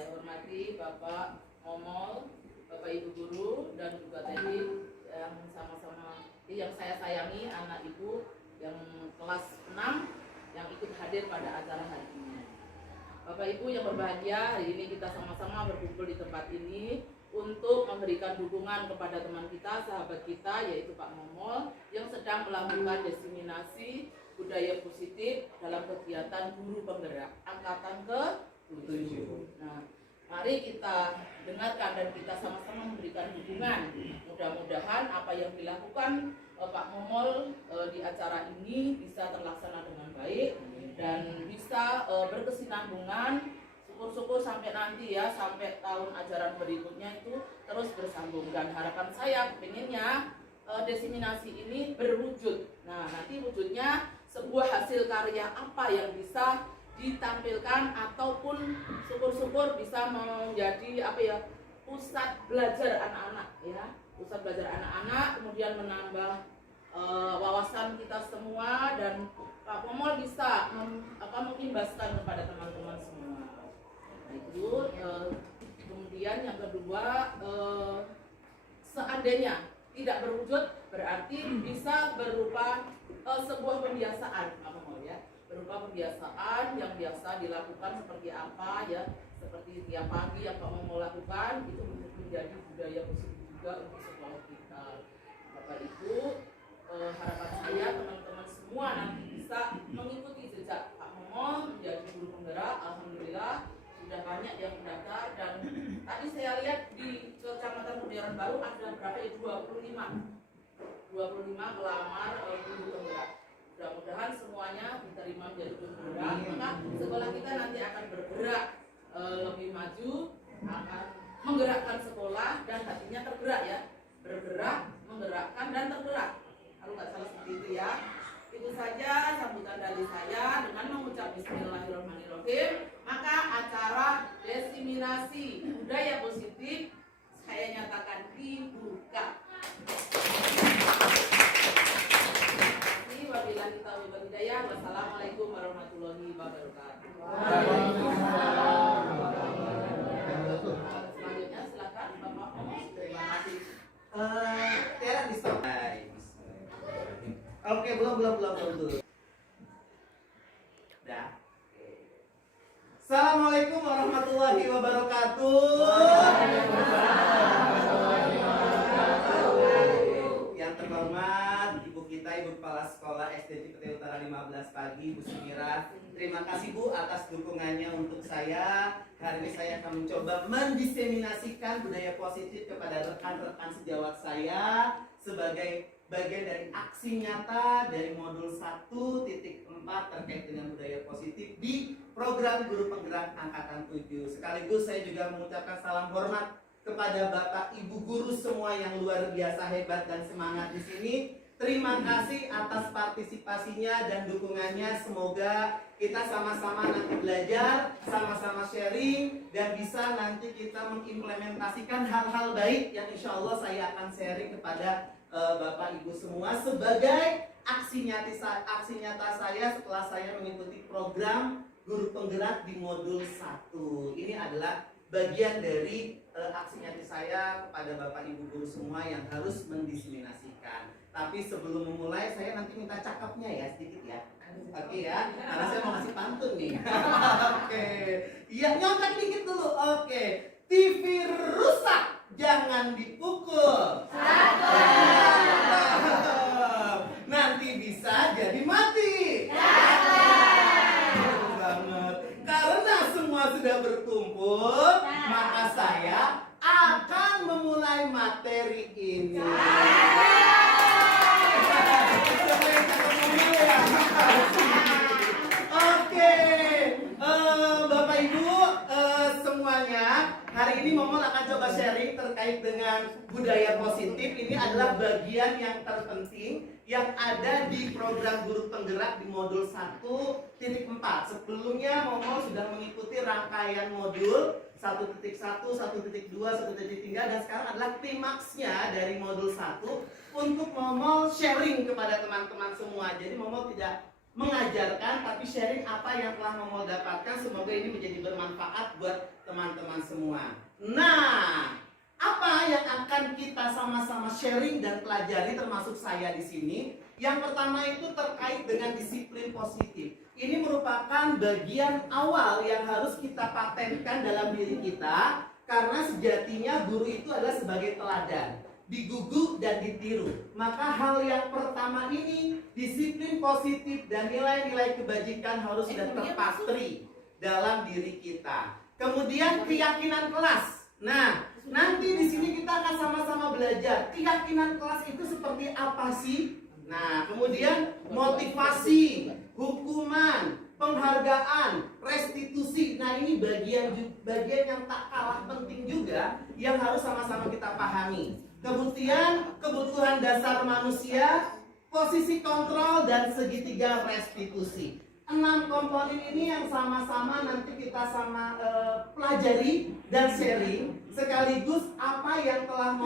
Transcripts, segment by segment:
saya hormati Bapak Momol, Bapak Ibu Guru, dan juga tadi yang sama-sama yang saya sayangi anak Ibu yang kelas 6 yang ikut hadir pada acara hari ini. Bapak Ibu yang berbahagia, hari ini kita sama-sama berkumpul di tempat ini untuk memberikan dukungan kepada teman kita, sahabat kita, yaitu Pak Momol yang sedang melakukan diseminasi budaya positif dalam kegiatan guru penggerak angkatan ke-7. Nah, mari kita dengarkan dan kita sama-sama memberikan dukungan. Mudah-mudahan apa yang dilakukan Pak Momol di acara ini bisa terlaksana dengan baik dan bisa berkesinambungan. Syukur-syukur sampai nanti ya, sampai tahun ajaran berikutnya itu terus bersambung. Dan harapan saya pengennya diseminasi ini berwujud. Nah, nanti wujudnya sebuah hasil karya apa yang bisa ditampilkan ataupun syukur-syukur bisa menjadi pusat belajar anak-anak ya, pusat belajar anak-anak, kemudian menambah wawasan kita semua dan Pak Momol bisa mengimbaskan kepada teman-teman semua. Nah, itu kemudian yang kedua, seandainya tidak berwujud berarti bisa berupa sebuah pembiasaan Pak Momol ya, berupa pembiasaan yang biasa dilakukan seperti apa ya, seperti tiap pagi yang Pak Momol lakukan itu untuk menjadi budaya positif juga untuk sekolah kita. Bapak Ibu, harapan saya teman-teman semua nanti bisa mengikuti jejak Pak Momol menjadi guru penggerak. Alhamdulillah sudah banyak yang mendaftar dan tadi saya lihat di Kecamatan Kebayoran Baru ada berapa ya, 25 melamar guru penggerak. Mudah-mudahan semuanya diterima menjadi guru penggerak, maka sekolah kita nanti akan bergerak lebih maju, akan menggerakkan sekolah dan hatinya tergerak ya, bergerak, menggerakkan dan tergerak. Kalau nggak salah seperti itu ya. Itu saja sambutan dari saya dengan mengucap Bismillahirrahmanirrahim. Maka acara diseminasi budaya positif saya nyatakan dibuka. Wabillahi taufiq wal hidayah. Wassalamualaikum warahmatullahi wabarakatuh. Selanjutnya silakan Bapak Momol. Terima kasih. Tiara di stop. Oke, belum dulu. Dah. Assalamualaikum warahmatullahi wabarakatuh. Yang terhormat Ibu kita, Ibu Kepala Sekolah SD Cipete Utara 15 pagi, Bu Sumira. Terima kasih Bu atas dukungannya untuk saya. Hari ini saya akan mencoba mendiseminasikan budaya positif kepada rekan-rekan sejawat saya sebagai bagian dari aksi nyata dari modul 1.4 terkait dengan budaya positif di program guru penggerak angkatan 7. Sekaligus saya juga mengucapkan salam hormat kepada Bapak Ibu guru semua yang luar biasa hebat dan semangat di sini. Terima kasih atas partisipasinya dan dukungannya. Semoga kita sama-sama nanti belajar, sama-sama sharing, dan bisa nanti kita mengimplementasikan hal-hal baik yang insya Allah saya akan sharing kepada Bapak Ibu semua sebagai aksi nyata saya setelah saya mengikuti program guru penggerak di modul 1. Ini adalah bagian dari aksi nyata saya kepada Bapak Ibu guru semua yang harus mendiseminasikan. Tapi sebelum memulai saya nanti minta cakapnya ya sedikit ya. Oke ya, karena saya mau ngasih pantun nih. Oke. Iya, nyontek dikit dulu. Oke. TV rusak, jangan dipukul. Nanti bisa jadi mati. Banget. Karena semua sudah berkumpul, maka saya akan memulai materi ini. Oke, Bapak Ibu semuanya, hari ini Momol akan coba sharing terkait dengan budaya positif. Ini adalah bagian yang terpenting yang ada di program guru penggerak di modul 1.4. Sebelumnya Momol sudah mengikuti rangkaian modul 1.1, 1.2, 1.3 dan sekarang adalah klimaksnya dari modul 1 untuk Momol sharing kepada teman-teman semua. Jadi Momol tidak mengajarkan tapi sharing apa yang telah Momol dapatkan. Semoga ini menjadi bermanfaat buat teman-teman semua. Nah, apa yang akan kita sama-sama sharing dan pelajari termasuk saya di sini? Yang pertama itu terkait dengan disiplin positif. Ini merupakan bagian awal yang harus kita patenkan dalam diri kita, karena sejatinya guru itu adalah sebagai teladan, digugu dan ditiru. Maka hal yang pertama ini, disiplin positif dan nilai-nilai kebajikan harus sudah terpatri dalam diri kita. Kemudian keyakinan kelas. Nah, nanti di sini kita akan sama-sama belajar keyakinan kelas itu seperti apa sih? Nah, kemudian motivasi, hukuman, penghargaan, restitusi. Nah, ini bagian yang tak kalah penting juga yang harus sama-sama kita pahami. Kemudian kebutuhan dasar manusia, posisi kontrol, dan segitiga restitusi. 6 komponen ini yang sama-sama nanti kita pelajari dan sharing, sekaligus apa yang telah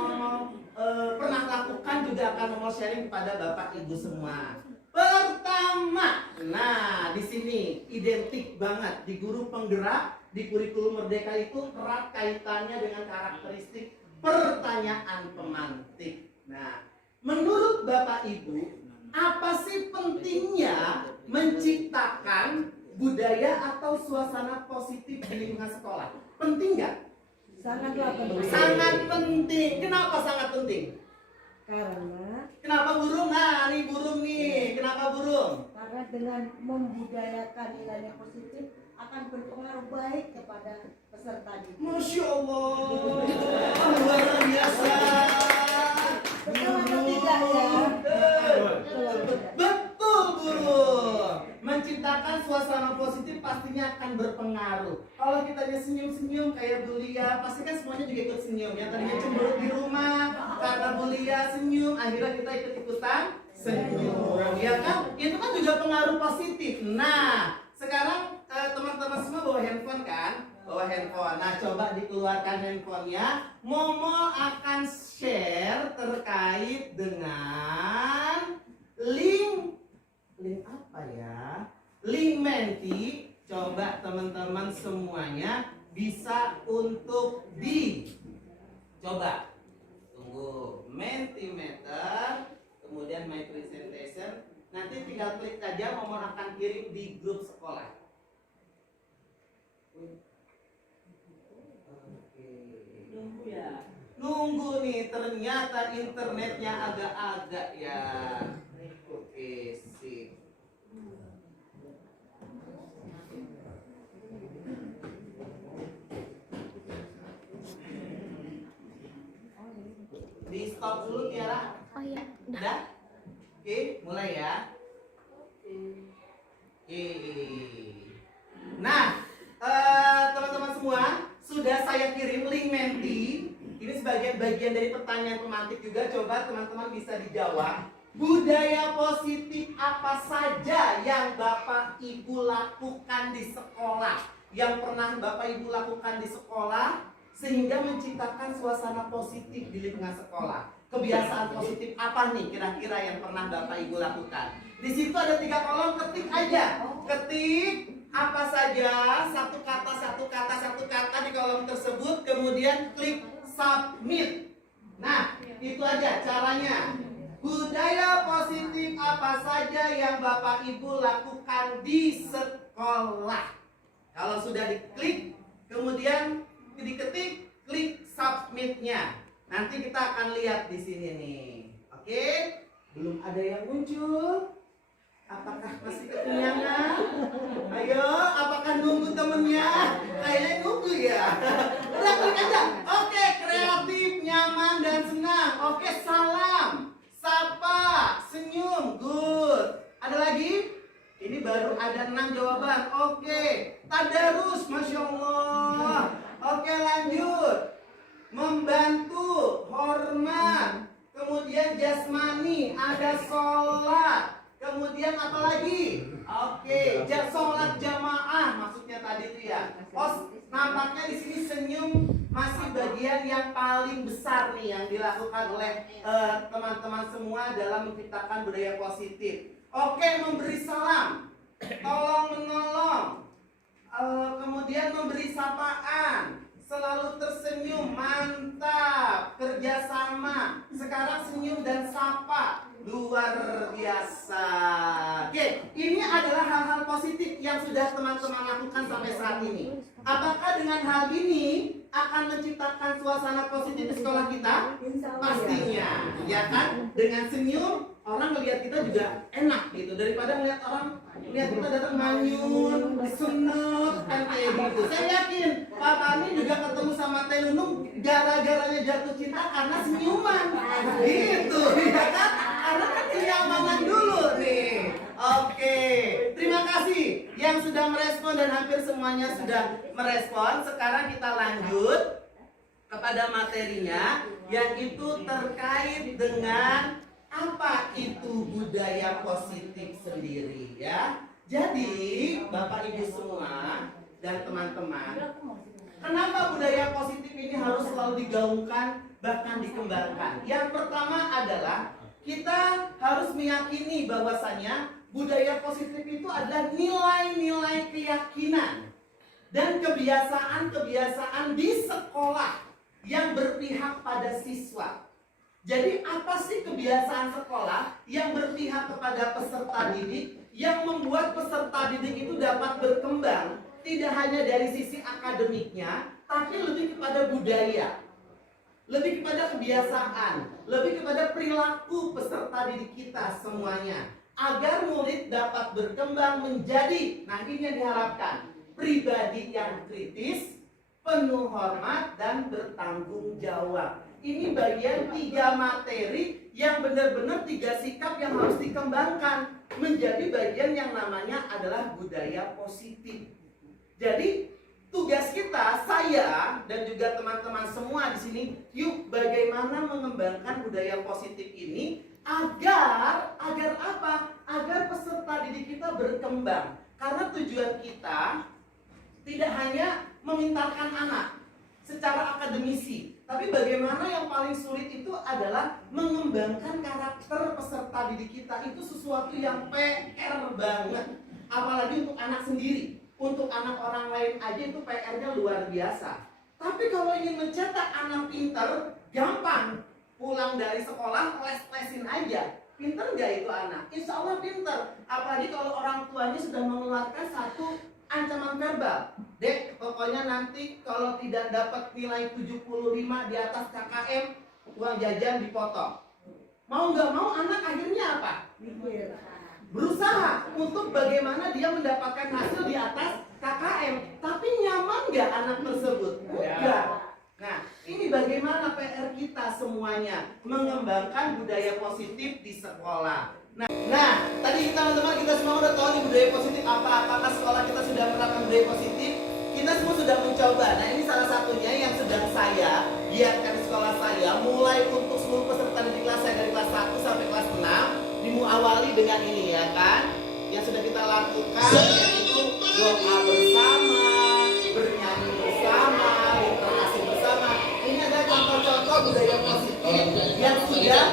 pernah lakukan juga akan mau sharing kepada Bapak Ibu semua. Pertama, nah di sini identik banget di guru penggerak, di kurikulum Merdeka itu erat kaitannya dengan karakteristik pertanyaan pemantik. Nah, menurut Bapak Ibu, apa sih pentingnya menciptakan budaya atau suasana positif di lingkungan sekolah? Penting nggak? Sangatlah penting. Sangat penting. Kenapa sangat penting? Karena Kenapa burung? Nah, ini burung nih. Kenapa burung? karena dengan membudayakan nilai yang positif akan berpengaruh baik kepada peserta didik. Masya Allah, luar biasa. Betul atau tidak ya? Betul burung. Menciptakan suasana positif pastinya akan berpengaruh. Kalau kita senyum-senyum kayak Bulia, pasti kan semuanya juga ikut senyum ya. Tadinya cemberut di rumah, karena Bulia senyum, akhirnya kita ikut-ikutan senyum. Ya kan? Itu kan juga pengaruh positif. Nah, sekarang teman-teman semua bawa handphone kan? Bawa handphone. Nah, coba dikeluarkan handphonenya. Momo akan share terkait dengan link apa ya? Link Menti. Coba teman-teman semuanya bisa untuk coba. Tunggu. Mentimeter, kemudian my presentation. Nanti tinggal klik saja, Momo akan kirim di grup sekolah. Nunggu ya. Nunggu nih, ternyata internetnya agak-agak ya. Oke, sip. Di stop dulu Tiara. Oh iya, Udah? Oke, mulai ya. Oke. Nah, teman-teman semua, sudah saya kirim link Menti. Ini sebagai bagian dari pertanyaan pemantik juga. Coba teman-teman bisa dijawab. Budaya positif apa saja yang Bapak Ibu lakukan di sekolah? Yang pernah Bapak Ibu lakukan di sekolah sehingga menciptakan suasana positif di lingkungan sekolah. Kebiasaan positif apa nih kira-kira yang pernah Bapak Ibu lakukan? Di situ ada 3 kolom, ketik aja. Ketik apa saja, satu kata di kolom tersebut, kemudian klik submit. Nah, itu aja caranya. Budaya positif apa saja yang Bapak Ibu lakukan di sekolah? Kalau sudah diklik, kemudian diketik, klik submitnya. Nanti kita akan lihat di sini nih. Oke? Belum ada yang muncul. Apakah masih kekenyangan? Ayo, apakah nunggu temennya? Kayaknya nunggu ya. Udah klik aja. Oke, kreatif, nyaman dan senang. Oke, salam, sapa, senyum, good. Ada lagi? Ini baru ada 6 jawaban. Oke, tadarus, masya Allah. Oke, lanjut. Membantu, hormat. Kemudian jasmani, ada sholat. Kemudian apa lagi? Oke, sholat jamaah maksudnya tadi itu ya. Oh, nampaknya di sini senyum masih bagian yang paling besar nih yang dilakukan oleh teman-teman semua dalam menciptakan budaya positif. Oke, memberi salam, tolong menolong, kemudian memberi sapaan, Selalu tersenyum, mantap. Kerjasama. Sekarang senyum dan sapa, luar biasa. Oke, ini adalah hal-hal positif yang sudah teman-teman lakukan sampai saat ini. Apakah dengan hal ini akan menciptakan suasana positif di sekolah kita? Insya Allah ya. Pastinya, ya kan? Dengan senyum, orang melihat kita juga enak gitu. Daripada melihat orang lihat kita datang manyun, disunut, kan kayak gitu. Saya yakin Pak Pani juga ketemu sama Teh Nunung gara-garanya jatuh cinta karena senyuman. Gitu, ya kan? Karena kan kenyamanan dulu nih. Oke, terima kasih yang sudah merespon dan hampir semuanya sudah merespon. Sekarang kita lanjut kepada materinya, yaitu terkait dengan apa itu budaya positif sendiri, ya. Jadi Bapak Ibu semua dan teman-teman, kenapa budaya positif ini harus selalu digaungkan bahkan dikembangkan? Yang pertama adalah kita harus meyakini bahwasanya budaya positif itu adalah nilai-nilai keyakinan dan kebiasaan-kebiasaan di sekolah yang berpihak pada siswa. Jadi apa sih kebiasaan sekolah yang berpihak kepada peserta didik, yang membuat peserta didik itu dapat berkembang tidak hanya dari sisi akademiknya, tapi lebih kepada budaya, lebih kepada kebiasaan, lebih kepada perilaku peserta didik kita semuanya, agar murid dapat berkembang menjadi, nah ini yang diharapkan, pribadi yang kritis, penuh hormat dan bertanggung jawab. Ini bagian 3 materi yang benar-benar 3 sikap yang harus dikembangkan menjadi bagian yang namanya adalah budaya positif. Jadi tugas kita, saya dan juga teman-teman semua di sini, yuk bagaimana mengembangkan budaya positif ini agar apa? Agar peserta didik kita berkembang. Karena tujuan kita tidak hanya memintarkan anak secara akademisi, tapi bagaimana yang paling sulit itu adalah mengembangkan karakter peserta didik kita. Itu sesuatu yang PR banget. Apalagi untuk anak sendiri. Untuk anak orang lain aja itu PR-nya luar biasa. Tapi kalau ingin mencetak anak pintar, gampang. Pulang dari sekolah, les-lesin aja. Pintar nggak itu anak? Insya Allah pintar. Apalagi kalau orang tuanya sudah mengeluarkan satu ancaman verbal. Dek, pokoknya nanti kalau tidak dapat nilai 75 di atas KKM, uang jajan dipotong. Mau nggak mau anak akhirnya apa? Berusaha untuk bagaimana dia mendapatkan hasil di atas KKM. Tapi nyaman nggak anak tersebut? Enggak. Nah, ini bagaimana PR kita semuanya mengembangkan budaya positif di sekolah. Nah, tadi teman-teman kita semua udah tahu nih budaya positif apa. Apakah sekolah kita sudah menerapkan budaya positif? Kita semua sudah mencoba. Nah, ini salah satunya yang sedang saya giatkan di sekolah saya, mulai untuk seluruh peserta didik kelas saya dari kelas 1 sampai kelas 6, dimuawali dengan ini ya kan, yang sudah kita lakukan, yaitu doa bersama, bernyanyi bersama, interaksi bersama. Ini adalah contoh-contoh budaya positif yang sudah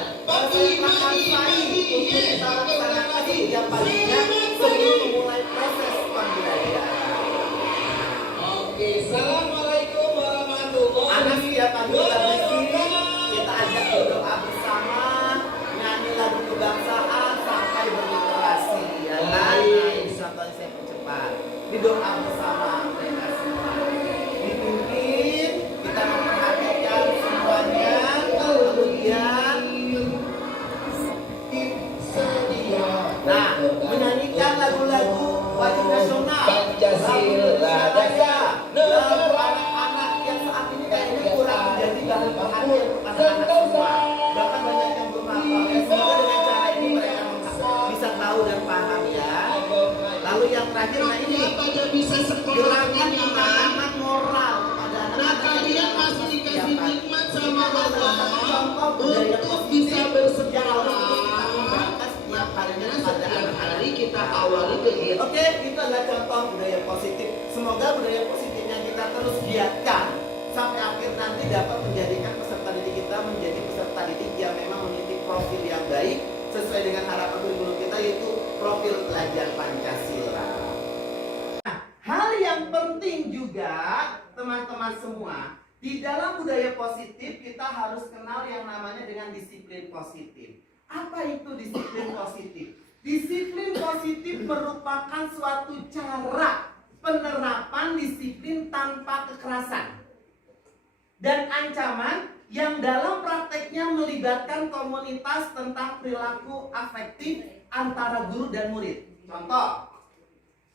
makan saing untuk kita laksanakan setiap paginya sebelum memulai proses pembelajaran. Oke, assalamualaikum warahmatullahi wabarakatuh. Anak setiap pagi kita bersih, kita ajak berdoa bersama, nyanyi lagu kebangsaan sampai berliterasi. Ya kan? Nah, ini contohnya saya percepat. Di doa bersama mereka semua. Dipimpin, kita memperhatikan semuanya, kemudian nah, menyanyikan lagu-lagu wajib nasional Pancasila Daya. Lagu anak-anak yang saat ini kayaknya kurang menjadi bahan perhatian anak-anak semua. Bahkan banyak yang belum hafal. Ya, semoga dengan cara ini mereka bisa tahu dan paham ya. Lalu yang terakhir, nah ini gerakan penanaman moral kepada anak-anak. Kalian masih dikasih nikmat sama Allah untuk bisa bersejarah. Hari kita awali kegiatan. Oke, itu adalah contoh budaya positif. Semoga budaya positifnya kita terus giatkan sampai akhir nanti dapat menjadikan peserta didik kita menjadi peserta didik yang memang memiliki profil yang baik sesuai dengan harapan guru-guru kita, yaitu profil pelajar Pancasila. Nah, hal yang penting juga teman-teman semua, di dalam budaya positif kita harus kenal yang namanya dengan disiplin positif. Apa itu disiplin positif? Disiplin positif merupakan suatu cara penerapan disiplin tanpa kekerasan dan ancaman yang dalam prakteknya melibatkan komunitas tentang perilaku afektif antara guru dan murid. Contoh,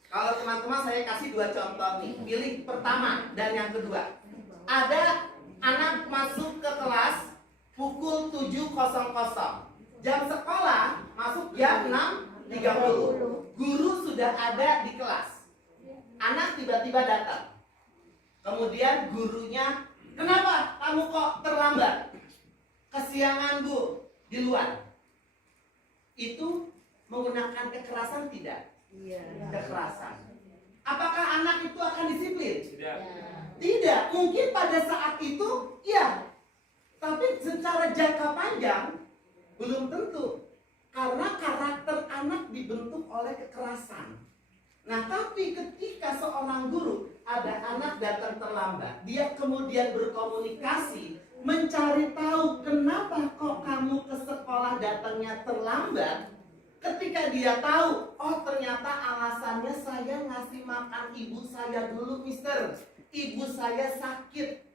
kalau teman-teman saya kasih 2 contoh nih. Pilih pertama dan yang kedua. Ada anak masuk ke kelas pukul 7.00. Jam sekolah masuk jam 6.30. Guru sudah ada di kelas. Anak tiba-tiba datang. Kemudian gurunya, "Kenapa kamu kok terlambat? Kesiangan Bu, di luar." Itu menggunakan kekerasan tidak? Iya. Kekerasan. Apakah anak itu akan disiplin? Tidak. Tidak. Mungkin pada saat itu, iya. Tapi secara jangka panjang, belum tentu. Karena karakter anak dibentuk oleh kekerasan. Nah, tapi ketika seorang guru, ada anak datang terlambat, dia kemudian berkomunikasi, mencari tahu kenapa kok kamu ke sekolah datangnya terlambat. Ketika dia tahu, oh ternyata alasannya saya ngasih makan ibu saya dulu, Mister. Ibu saya sakit.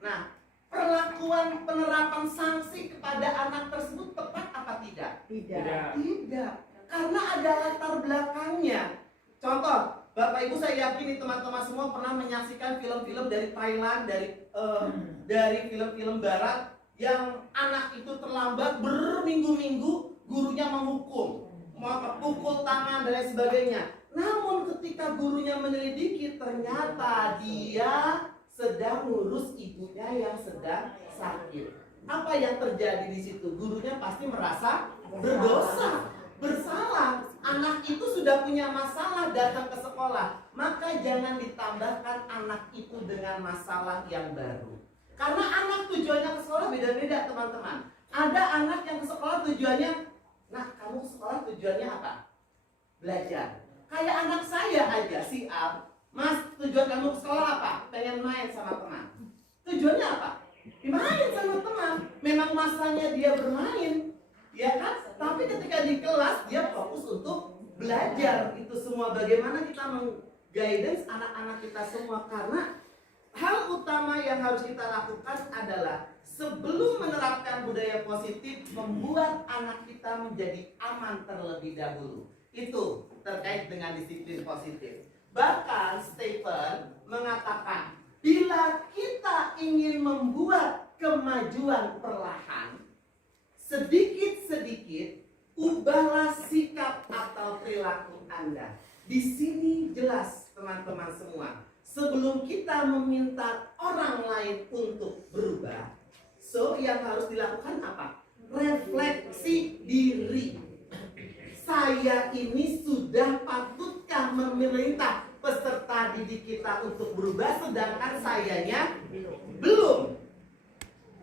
Nah, perlakuan penerapan sanksi kepada anak tersebut tepat apa tidak? Tidak. Tidak. Karena ada latar belakangnya. Contoh, Bapak Ibu saya yakin nih teman-teman semua pernah menyaksikan film-film dari Thailand, dari film-film Barat yang anak itu terlambat berminggu-minggu, gurunya menghukum, pukul tangan dan lain sebagainya. Namun ketika gurunya menyelidiki, ternyata dia sedang ngurus ibunya yang sedang sakit. Apa yang terjadi di situ? Gurunya pasti merasa berdosa, bersalah. Anak itu sudah punya masalah datang ke sekolah, maka jangan ditambahkan anak itu dengan masalah yang baru. Karena anak tujuannya ke sekolah beda-beda, teman-teman. Ada anak yang ke sekolah tujuannya, nah kamu ke sekolah tujuannya apa? Belajar. Kayak anak saya aja, si Al. Mas, tujuan kamu ke sekolah apa? Pengen main sama teman. Tujuannya apa? Main sama teman. Memang masanya dia bermain, ya kan? Tapi ketika di kelas dia fokus untuk belajar. Itu semua bagaimana kita meng-guidance anak-anak kita semua. Karena hal utama yang harus kita lakukan adalah sebelum menerapkan budaya positif, membuat anak kita menjadi aman terlebih dahulu. Itu terkait dengan disiplin positif. Bahkan Stephen mengatakan, bila kita ingin membuat kemajuan perlahan, sedikit-sedikit ubahlah sikap atau perilaku Anda. Di sini jelas teman-teman semua. Sebelum kita meminta orang lain untuk berubah, yang harus dilakukan apa? Refleksi diri. Saya ini sudah patutkah memerintah peserta didik kita untuk berubah, sedangkan sayanya belum.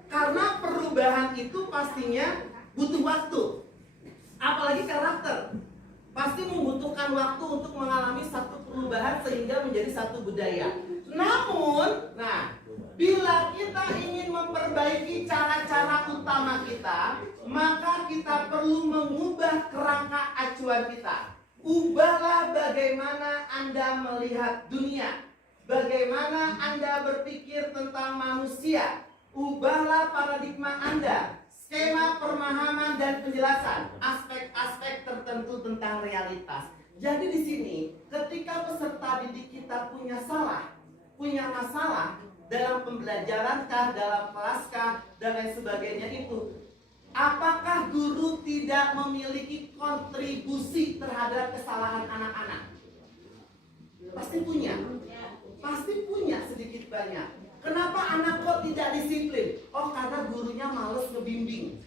Karena perubahan itu pastinya butuh waktu. Apalagi karakter. Pasti membutuhkan waktu untuk mengalami satu perubahan sehingga menjadi satu budaya. Namun, bila kita ingin memperbaiki cara-cara utama kita, maka kita perlu mengubah kerangka acuan kita. Ubahlah bagaimana Anda melihat dunia, bagaimana Anda berpikir tentang manusia. Ubahlah paradigma Anda, skema pemahaman dan penjelasan aspek-aspek tertentu tentang realitas. Jadi di sini, ketika peserta didik kita punya masalah dalam pembelajaran kah, dalam kelas kah, dan lain sebagainya itu, apakah guru tidak memiliki kontribusi terhadap kesalahan anak-anak? Pasti punya sedikit banyak. Kenapa anak kok tidak disiplin? Oh, karena gurunya males ngebimbing.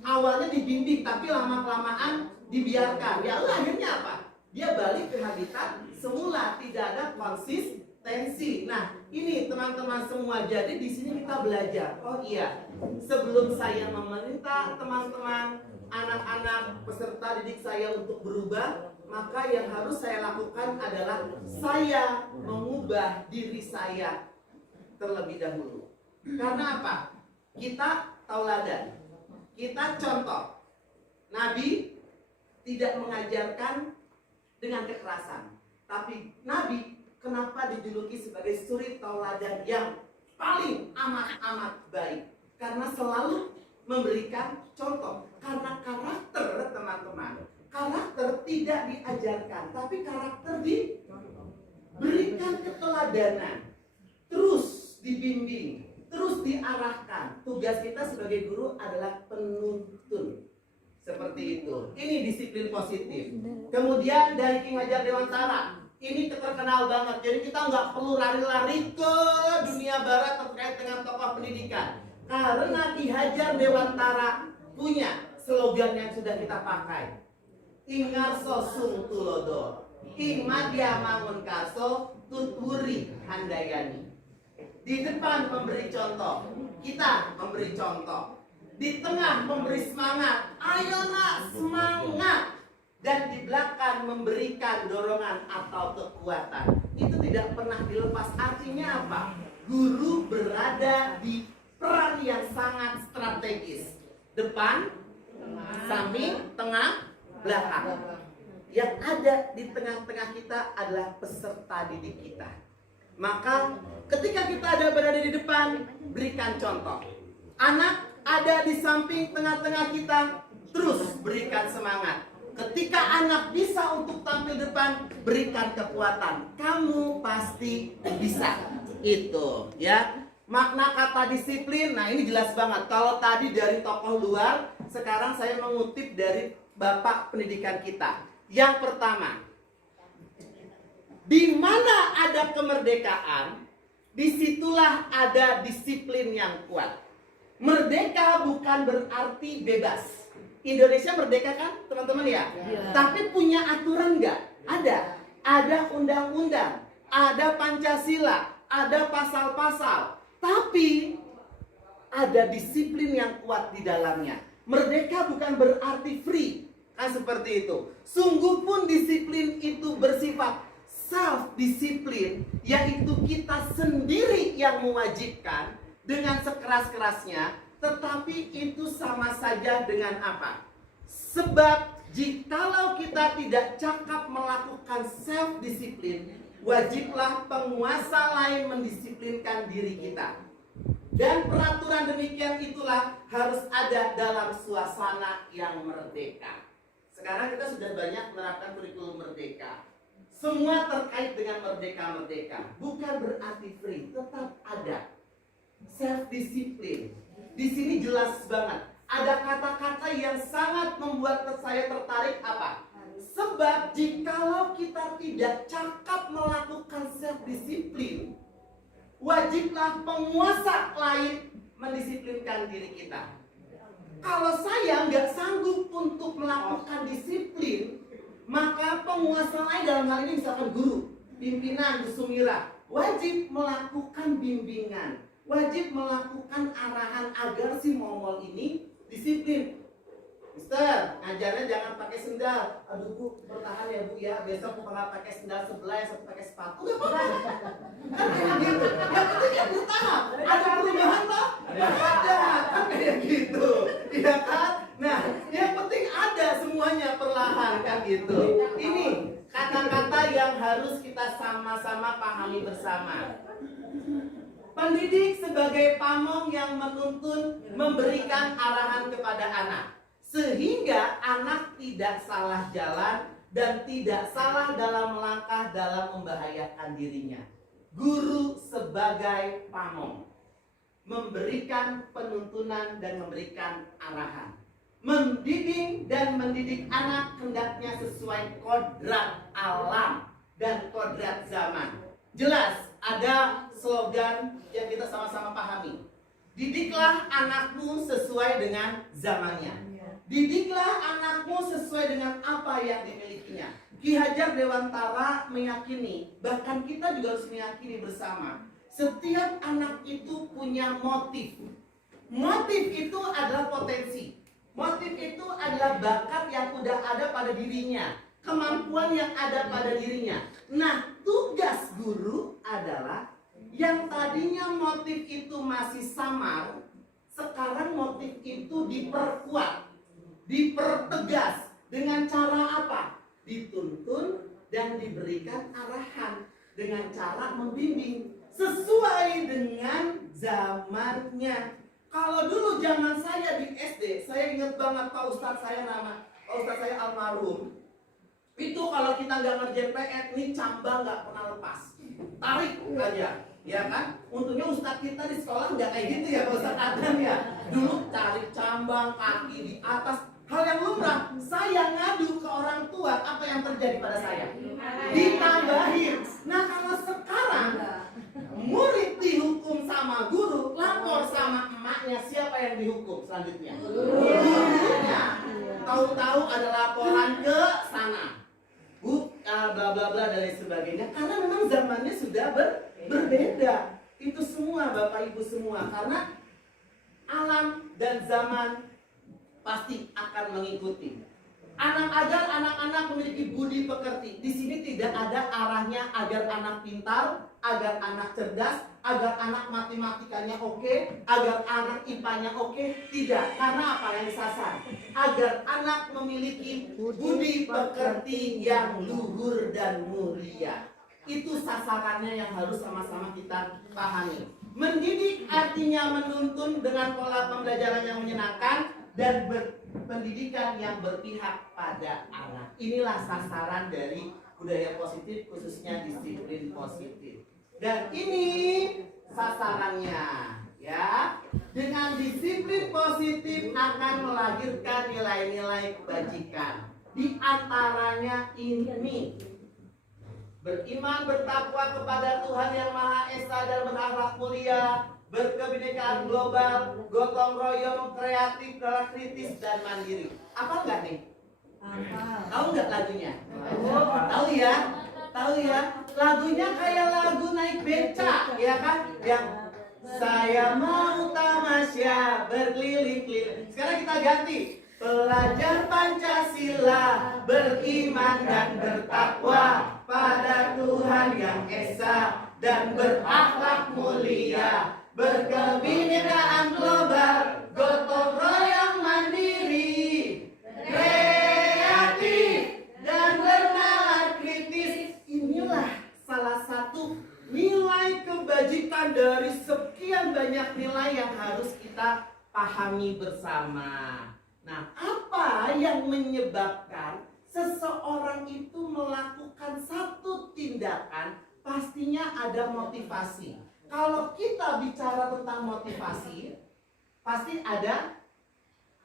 Awalnya dibimbing, tapi lama-kelamaan dibiarkan. Ya akhirnya apa? Dia balik ke habitat semula, tidak ada konsistensi. Nah, ini teman-teman semua. Jadi di sini kita belajar. Oh iya, sebelum saya memerintah teman-teman, anak-anak peserta didik saya untuk berubah, maka yang harus saya lakukan adalah saya mengubah diri saya. terlebih dahulu. Karena apa? Kita tauladan, kita contoh. Nabi tidak mengajarkan dengan kekerasan, tapi Nabi kenapa dijuluki sebagai suri tauladan yang paling amat baik? Karena selalu memberikan contoh. Karena karakter, teman-teman, karakter tidak diajarkan, tapi karakter diberikan keteladanan, terus dibimbing, terus diarahkan. Tugas kita sebagai guru adalah penuntun. Seperti itu. Ini disiplin positif. Kemudian dari King Hajar Dewantara, ini terkenal banget. Jadi kita nggak perlu lari-lari ke dunia barat terkait dengan tokoh pendidikan. Karena Ki Hajar Dewantara punya slogan yang sudah kita pakai. Ingarso sung tulodo, ing madya mangun kaso, tuturi handayani. Di depan memberi contoh, kita memberi contoh. Di tengah memberi semangat, ayo nak semangat. Dan di belakang memberikan dorongan atau kekuatan. Itu tidak pernah dilepas. Artinya apa? Guru berada di peran yang sangat strategis. Depan, samping, tengah, belakang. Yang ada di tengah-tengah kita adalah peserta didik kita. Maka ketika kita berada di depan, berikan contoh. Anak ada di samping tengah-tengah kita, terus berikan semangat. Ketika anak bisa untuk tampil depan, berikan kekuatan. Kamu pasti bisa. Itu ya. Makna kata disiplin, nah ini jelas banget. Kalau tadi dari tokoh luar, sekarang saya mengutip dari Bapak pendidikan kita. Yang pertama, di mana ada kemerdekaan, disitulah ada disiplin yang kuat. Merdeka bukan berarti bebas. Indonesia merdeka kan teman-teman ya? Tapi punya aturan nggak? Ada. Ada undang-undang, ada Pancasila, ada pasal-pasal. Tapi ada disiplin yang kuat di dalamnya. Merdeka bukan berarti free. Kan seperti itu. Sungguh pun disiplin itu bersifat self-disiplin, yaitu kita sendiri yang mewajibkan dengan sekeras-kerasnya, tetapi itu sama saja dengan apa? Sebab jikalau kita tidak cakap melakukan self-disiplin, wajiblah penguasa lain mendisiplinkan diri kita. Dan peraturan demikian itulah harus ada dalam suasana yang merdeka. Sekarang kita sudah banyak menerapkan kurikulum merdeka. Semua terkait dengan merdeka-merdeka. Bukan berarti free, tetap ada self-disiplin. Di sini jelas banget. Ada kata-kata yang sangat membuat saya tertarik apa? Sebab jikalau kita tidak cakap melakukan self-disiplin, wajiblah penguasa lain mendisiplinkan diri kita. Kalau saya nggak sanggup untuk melakukan disiplin, maka penguasa lain dalam hal ini misalkan guru, pimpinan, Bu Sumira, wajib melakukan bimbingan, wajib melakukan arahan agar si momol ini disiplin. Mister, ngajarnya jangan pakai sendal. Aduh Bu, bertahan ya Bu ya. Besok aku nggak pakai sendal sebelah, satu pakai sepatu. Gak apa-apa. Kan kayak gitu. Yang penting ya bertahap. Ada perubahan toh? Ada. Kan kayak gitu. Iya kan? Nah, yang penting ada semuanya perlahan kan gitu. Ini kata-kata yang harus kita sama-sama pahami bersama. Pendidik sebagai pamong yang menuntun, memberikan arahan kepada anak. Sehingga anak tidak salah jalan dan tidak salah dalam melangkah dalam membahayakan dirinya. Guru sebagai pamong, memberikan penuntunan dan memberikan arahan. Membimbing dan mendidik anak hendaknya sesuai kodrat alam dan kodrat zaman. Jelas ada slogan yang kita sama-sama pahami. Didiklah anakmu sesuai dengan zamannya. Didiklah anakmu sesuai dengan apa yang dimilikinya. Ki Hajar Dewantara meyakini, bahkan kita juga harus meyakini bersama, setiap anak itu punya motif. Motif itu adalah potensi. Motif itu adalah bakat yang sudah ada pada dirinya, kemampuan yang ada pada dirinya. Nah, tugas guru adalah Yang tadinya motif itu masih samar, sekarang motif itu diperkuat, dipertegas. Dengan cara apa? Dituntun dan diberikan arahan dengan cara membimbing sesuai dengan zamannya. Kalau dulu zaman saya di SD, saya ingat banget Pak Ustadz saya almarhum. Itu kalau kita nggak ngerjain PR, ini cambang nggak pernah lepas, tarik aja, ya kan? Untungnya Ustadz kita di sekolah nggak kayak gitu ya Pak Ustadz Adam ya. Dulu tarik cambang, kaki di atas, hal yang lumrah. Saya ngadu ke orang tua, apa yang terjadi pada saya? Ditambahin. Nah kalau sekarang murid dihukum sama guru, lapor sama emaknya, siapa yang dihukum selanjutnya? Gurunya. Tahu-tahu ada laporan ke sana, bla bla bla dan lain sebagainya. Karena memang zamannya sudah berbeda. Itu semua Bapak Ibu semua, karena alam dan zaman pasti akan mengikuti. Agar anak-anak memiliki budi pekerti. Di sini tidak ada arahnya agar anak pintar, agar anak cerdas, agar anak matematikanya oke, agar anak IPA-nya oke. Tidak. Karena apa yang disasar? Agar anak memiliki budi pekerti yang luhur dan mulia. Itu sasarannya yang harus sama-sama kita pahami. Mendidik artinya menuntun dengan pola pembelajaran yang menyenangkan dan pendidikan yang berpihak pada anak. Inilah sasaran dari budaya positif, khususnya disiplin positif. Dan ini sasarannya, ya. Dengan disiplin positif akan melahirkan nilai-nilai kebajikan. Di antaranya ini: beriman, bertakwa kepada Tuhan yang Maha Esa dan berakhlak mulia, berkebinekaan global, gotong royong, kreatif, kritis, dan mandiri. Apa enggak nih? Tahu nggak lagunya? Tahu ya? Tahu ya? Lagunya kayak lagu naik beca, ya kan? Yang saya mau tamasya berkeliling-keliling. Sekarang kita ganti. Pelajar Pancasila, beriman dan bertakwa pada Tuhan yang Esa dan berakhlak mulia, berkebinekaan global, gotong royong mandiri, kreatif dan bernalar kritis. Inilah salah satu nilai kebajikan dari sekian banyak nilai yang harus kita pahami bersama. Nah, apa yang menyebabkan seseorang itu melakukan satu tindakan? Pastinya ada motivasi. Kalau kita bicara tentang motivasi, pasti ada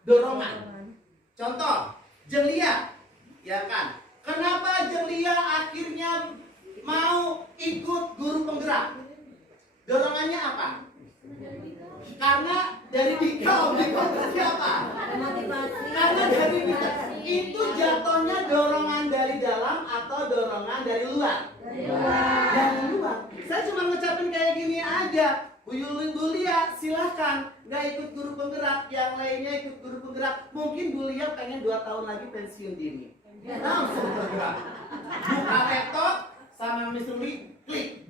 dorongan. Contoh, Jelia, ya kan? Kenapa Jelia akhirnya mau ikut guru penggerak? Dorongannya apa? Karena dari Dika, siapa? Karena dari Dika. Itu jatuhnya dorongan dari dalam atau dorongan dari luar? Dari luar. Saya cuma ngucapin kayak gini aja. Bu Lia silahkan, nggak ikut guru penggerak, yang lainnya ikut guru penggerak. Mungkin Bu Lia pengen 2 tahun lagi pensiun dini, langsung bergerak, buka laptop sama Miss Uli, klik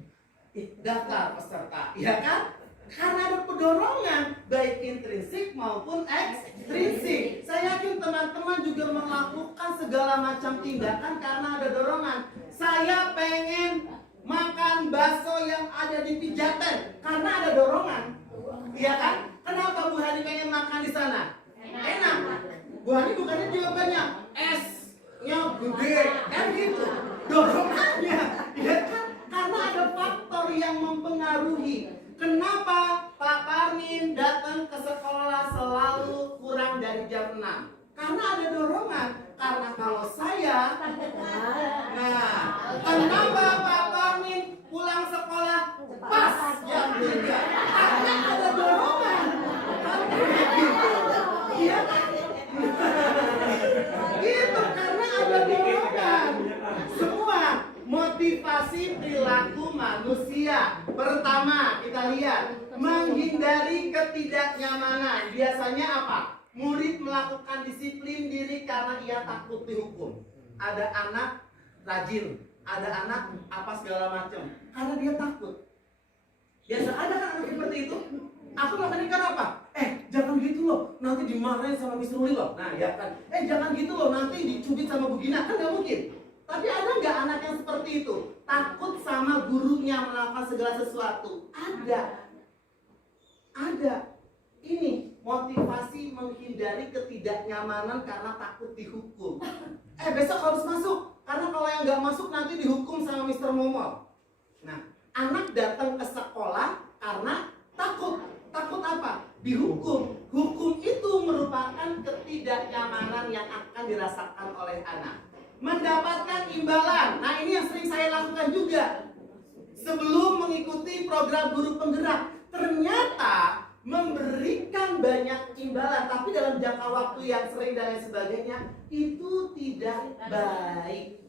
daftar peserta, ya kan? Karena ada dorongan baik intrinsik maupun ekstrinsik. Saya yakin teman-teman juga melakukan segala macam tindakan karena ada dorongan. Saya pengen makan bakso yang ada di Pijaten karena ada dorongan, iya kan? Kenapa Bu Hani pengen makan di sana? Enak. Bu Hani bukannya jawabannya S-nya gede, kan gitu. Dorongannya, ya kan? Karena ada faktor yang mempengaruhi. Kenapa Pak Parmin datang ke sekolah selalu kurang dari jam 6? Karena ada dorongan. Karena kalau saya, nah, kenapa Pak Parmin pulang sekolah pas jam 3? Karena ada dorongan. Gitu. Iya kan? Gitu, karena ada dorongan. Semua motivasi perilaku manusia. Pertama, kita lihat menghindari ketidaknyamanan. Biasanya apa? Murid melakukan disiplin diri karena ia takut dihukum. Ada anak rajin, ada anak apa segala macam, karena dia takut. Biasa ada kan anak seperti itu. Aku makanya kan apa? Jangan gitu loh, nanti dimarahin sama Miss Ruli loh. Nah ya kan, jangan gitu loh, nanti dicubit sama Bu Gina. Kan nggak mungkin. Tapi ada nggak anak yang seperti itu? Takut sama gurunya melakukan segala sesuatu? Ada. Ada. Ini motivasi menghindari ketidaknyamanan karena takut dihukum. Besok harus masuk, karena kalau yang nggak masuk nanti dihukum sama Mr. Momol. Nah, anak datang ke sekolah karena takut. Takut apa? Dihukum. Hukum itu merupakan ketidaknyamanan yang akan dirasakan oleh anak. Mendapatkan imbalan. Nah, ini yang sering saya lakukan juga. Sebelum mengikuti program guru penggerak, ternyata memberikan banyak imbalan, tapi dalam jangka waktu yang sering dan lain sebagainya, itu tidak baik.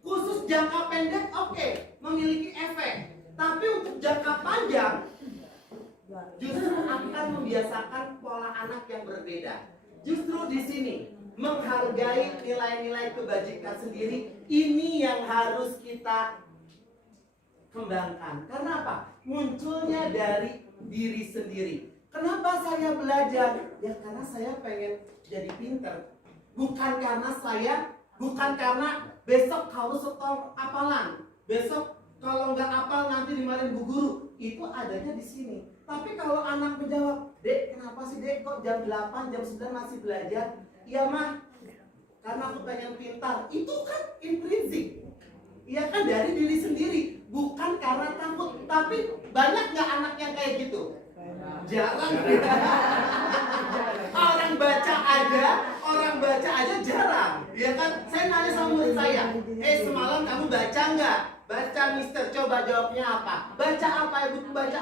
Khusus jangka pendek, oke, memiliki efek. Tapi untuk jangka panjang, justru akan membiasakan pola anak yang berbeda. Justru di sini, menghargai nilai-nilai kebajikan sendiri, ini yang harus kita kembangkan. Karena apa? Munculnya dari diri sendiri. Kenapa saya belajar? Ya karena saya pengen jadi pinter. Bukan karena besok harus setor hafalan. Besok kalau nggak hafal nanti dimarahin bu guru. Itu adanya di sini. Tapi kalau anak menjawab, Dek, kenapa sih Dek kok jam 8, jam 9 masih belajar? Iya mah, karena aku pengen pintar. Itu kan intrinsik. Iya kan dari diri sendiri, bukan karena takut. Tapi banyak nggak anak yang kayak gitu? Jarang. Orang baca aja jarang. Ya kan? Saya nanya sama murid saya, semalam kamu baca nggak? Baca Mister, coba jawabnya apa? Baca apa ya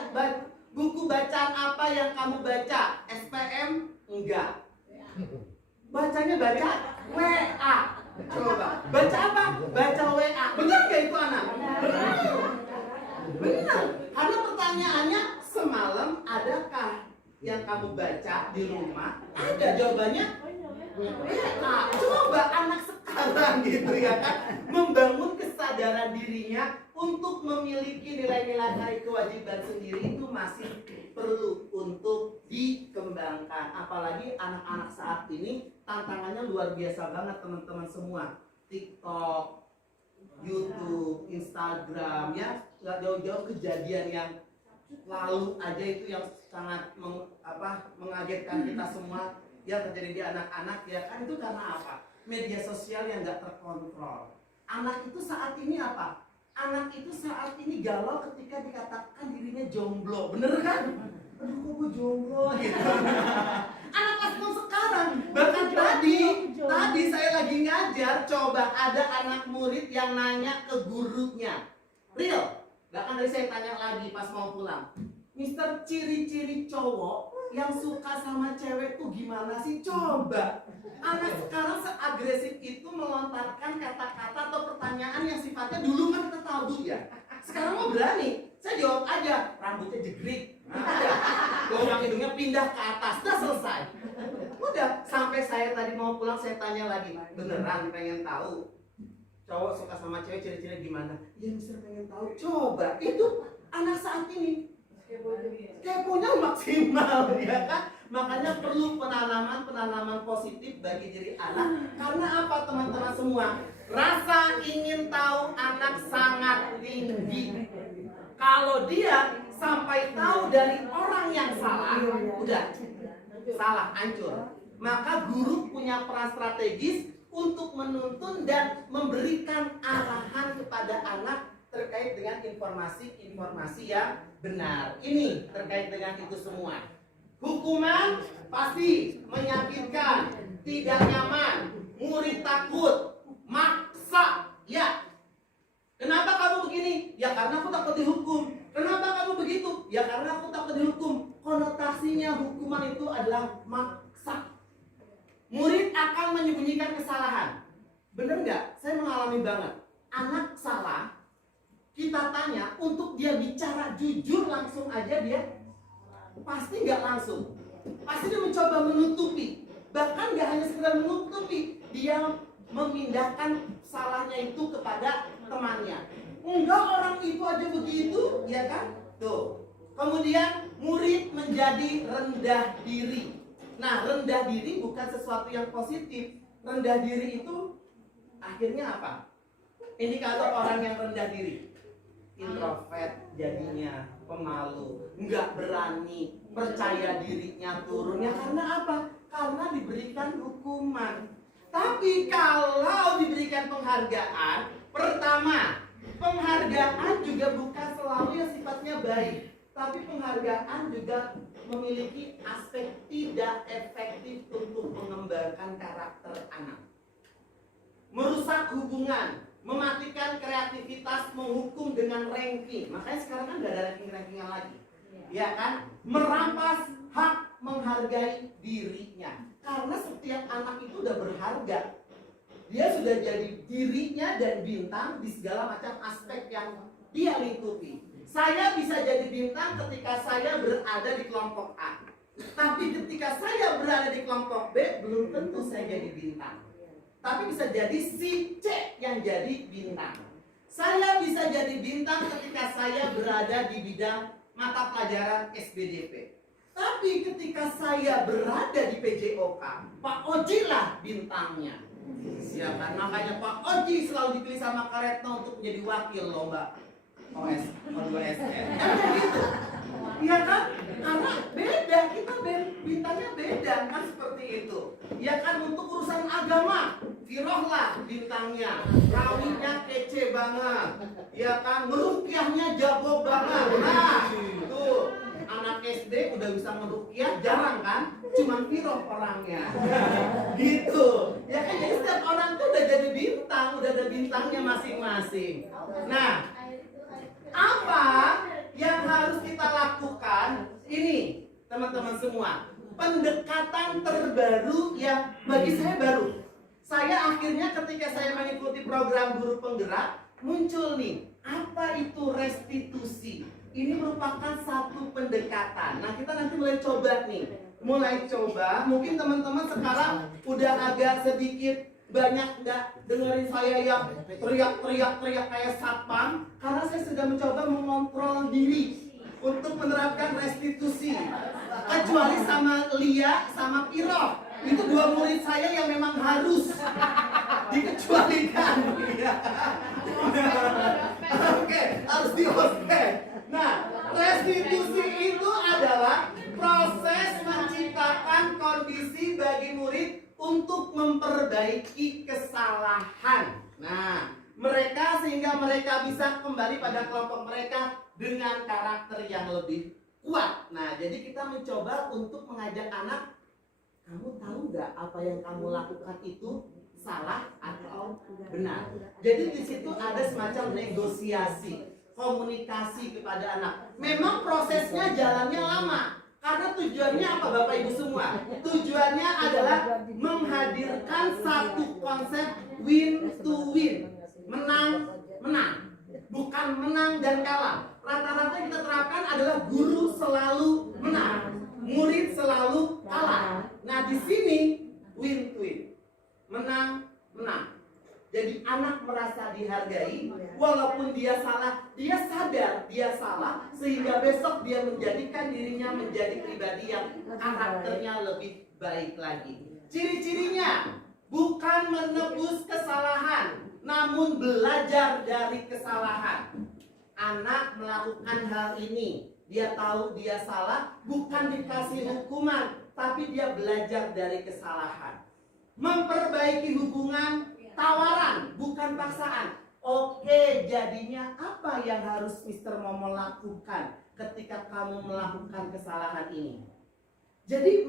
buku bacaan apa yang kamu baca? SPM? Enggak. Bacanya baca WA. Coba. Baca apa? Baca WA. Benar gak itu anak? Benar. Karena pertanyaannya, semalam adakah yang kamu baca di rumah? Ada jawabannya. WA. Coba anak sekarang gitu ya kan, membangun kesadaran dirinya untuk memiliki nilai-nilai kewajiban sendiri itu masih perlu untuk dikembangkan. Apalagi anak-anak saat ini tantangannya luar biasa banget teman-teman semua. TikTok, YouTube, Instagram, ya nggak jauh-jauh kejadian yang lalu aja itu yang sangat mengagetkan kita semua yang terjadi di anak-anak, ya kan. Itu karena apa? Media sosial yang nggak terkontrol. Anak itu saat ini apa? Anak itu saat ini galau ketika dikatakan dirinya jomblo, bener kan? Aduh kok gue jomblo gitu. Anak kelas 6 sekarang. Bahkan tadi saya lagi ngajar, coba ada anak murid yang nanya ke gurunya. Real, bahkan tadi saya tanya lagi pas mau pulang, Mister, ciri-ciri cowok yang suka sama cewek tuh gimana sih? Coba. Anak sekarang seagresif itu melontarkan kata-kata atau pertanyaan yang sifatnya dulu kan kita tabu ya. Sekarang mau berani. Saya jawab aja, rambutnya jegrik. Udah. Lubang hidungnya pindah ke atas. Udah selesai. Udah. Sampai saya tadi mau pulang saya tanya lagi, beneran pengen tahu cowok suka sama cewek ciri-ciri gimana? Iya Mister pengen tahu. Coba. Itu anak saat ini keponya maksimal ya kan. Makanya perlu penanaman positif bagi diri anak. Karena apa teman-teman semua? Rasa ingin tahu anak sangat tinggi. Kalau dia sampai tahu dari orang yang salah, udah salah, hancur. Maka guru punya peran strategis untuk menuntun dan memberikan arahan kepada anak terkait dengan informasi yang benar. Ini terkait dengan itu semua. Hukuman pasti menyakitkan, tidak nyaman, murid takut, maksa, ya. Kenapa kamu begini? Ya karena aku takut dihukum. Kenapa kamu begitu? Ya karena aku takut dihukum. Konotasinya hukuman itu adalah maksa. Murid akan menyembunyikan kesalahan. Bener nggak? Saya mengalami banget. Anak salah, kita tanya untuk dia bicara jujur langsung aja dia pasti nggak langsung. Pasti dia mencoba menutupi. Bahkan nggak hanya sekedar menutupi, dia memindahkan salahnya itu kepada temannya. Enggak, orang itu aja begitu, ya kan? Tuh. Kemudian murid menjadi rendah diri. Nah, rendah diri bukan sesuatu yang positif. Rendah diri itu akhirnya apa? Indikator orang yang rendah diri. Introvert jadinya, pemalu, nggak berani, percaya dirinya turun. Ya karena apa? Karena diberikan hukuman. Tapi kalau diberikan penghargaan, pertama, penghargaan juga bukan selalu yang sifatnya baik. Tapi penghargaan juga memiliki aspek tidak efektif untuk mengembangkan karakter anak. Merusak hubungan, mematikan kreativitas, menghukum dengan ranking. Makanya sekarang kan gak ada ranking-rankingan lagi. Ya kan? Merampas hak menghargai dirinya. Karena setiap anak itu udah berharga. Dia sudah jadi dirinya dan bintang di segala macam aspek yang dia lingkupi. Saya bisa jadi bintang ketika saya berada di kelompok A. Tapi ketika saya berada di kelompok B, belum tentu saya jadi bintang. Tapi bisa jadi si C yang jadi bintang. Saya bisa jadi bintang ketika saya berada di bidang mata pelajaran SBDP. Tapi ketika saya berada di PJOK, Pak Oji lah bintangnya. Siapa? Makanya Pak Oji selalu dipilih sama Karetno untuk menjadi wakil lomba O2SN. Kan begitu. Iya kan? Karena beda, kita bintangnya beda kan seperti itu. Ya kan, untuk urusan agama, Firoh lah bintangnya. Rawinya kece banget. Ya kan, merukyahnya jago banget. Nah, tuh anak SD udah bisa merukyah, jarang kan? Cuman Firoh orangnya. Gitu. Ya kan, jadi setiap orang tuh udah jadi bintang, udah ada bintangnya masing-masing. Nah, apa yang harus kita lakukan? Ini teman-teman semua, pendekatan terbaru yang bagi saya baru. Saya akhirnya ketika saya mengikuti program guru penggerak, muncul nih, apa itu restitusi? Ini merupakan satu pendekatan. Nah, kita nanti mulai coba nih. Mungkin teman-teman sekarang udah agak sedikit banyak nggak dengerin saya yang teriak kayak satpam, karena saya sudah mencoba mengontrol diri untuk menerapkan restitusi. Kecuali sama Lia sama Piro, itu dua murid saya yang memang harus dikecualikan. Oke, harus di-ospek. Nah, restitusi itu adalah proses menciptakan kondisi bagi murid untuk memperbaiki kesalahan. Nah, sehingga mereka bisa kembali pada kelompok mereka dengan karakter yang lebih kuat. Nah, jadi kita mencoba untuk mengajak anak, kamu tahu nggak apa yang kamu lakukan itu salah atau benar? Jadi di situ ada semacam negosiasi, komunikasi kepada anak. Memang prosesnya jalannya lama. Karena tujuannya apa Bapak Ibu semua? Tujuannya adalah menghadirkan satu konsep win to win. Menang. Bukan menang dan kalah. Rata-rata yang kita terapkan adalah guru selalu menang, murid selalu kalah. Nah, di sini win to win. Menang. Jadi anak merasa dihargai, walaupun dia salah, dia sadar dia salah, sehingga besok dia menjadikan dirinya menjadi pribadi yang karakternya lebih baik lagi. Ciri-cirinya bukan menebus kesalahan, namun belajar dari kesalahan. Anak melakukan hal ini, dia tahu dia salah, bukan dikasih hukuman, tapi dia belajar dari kesalahan. Memperbaiki hubungan, tawaran, bukan paksaan. Oke, jadinya apa yang harus Mr. Momo lakukan ketika kamu melakukan kesalahan ini? Jadi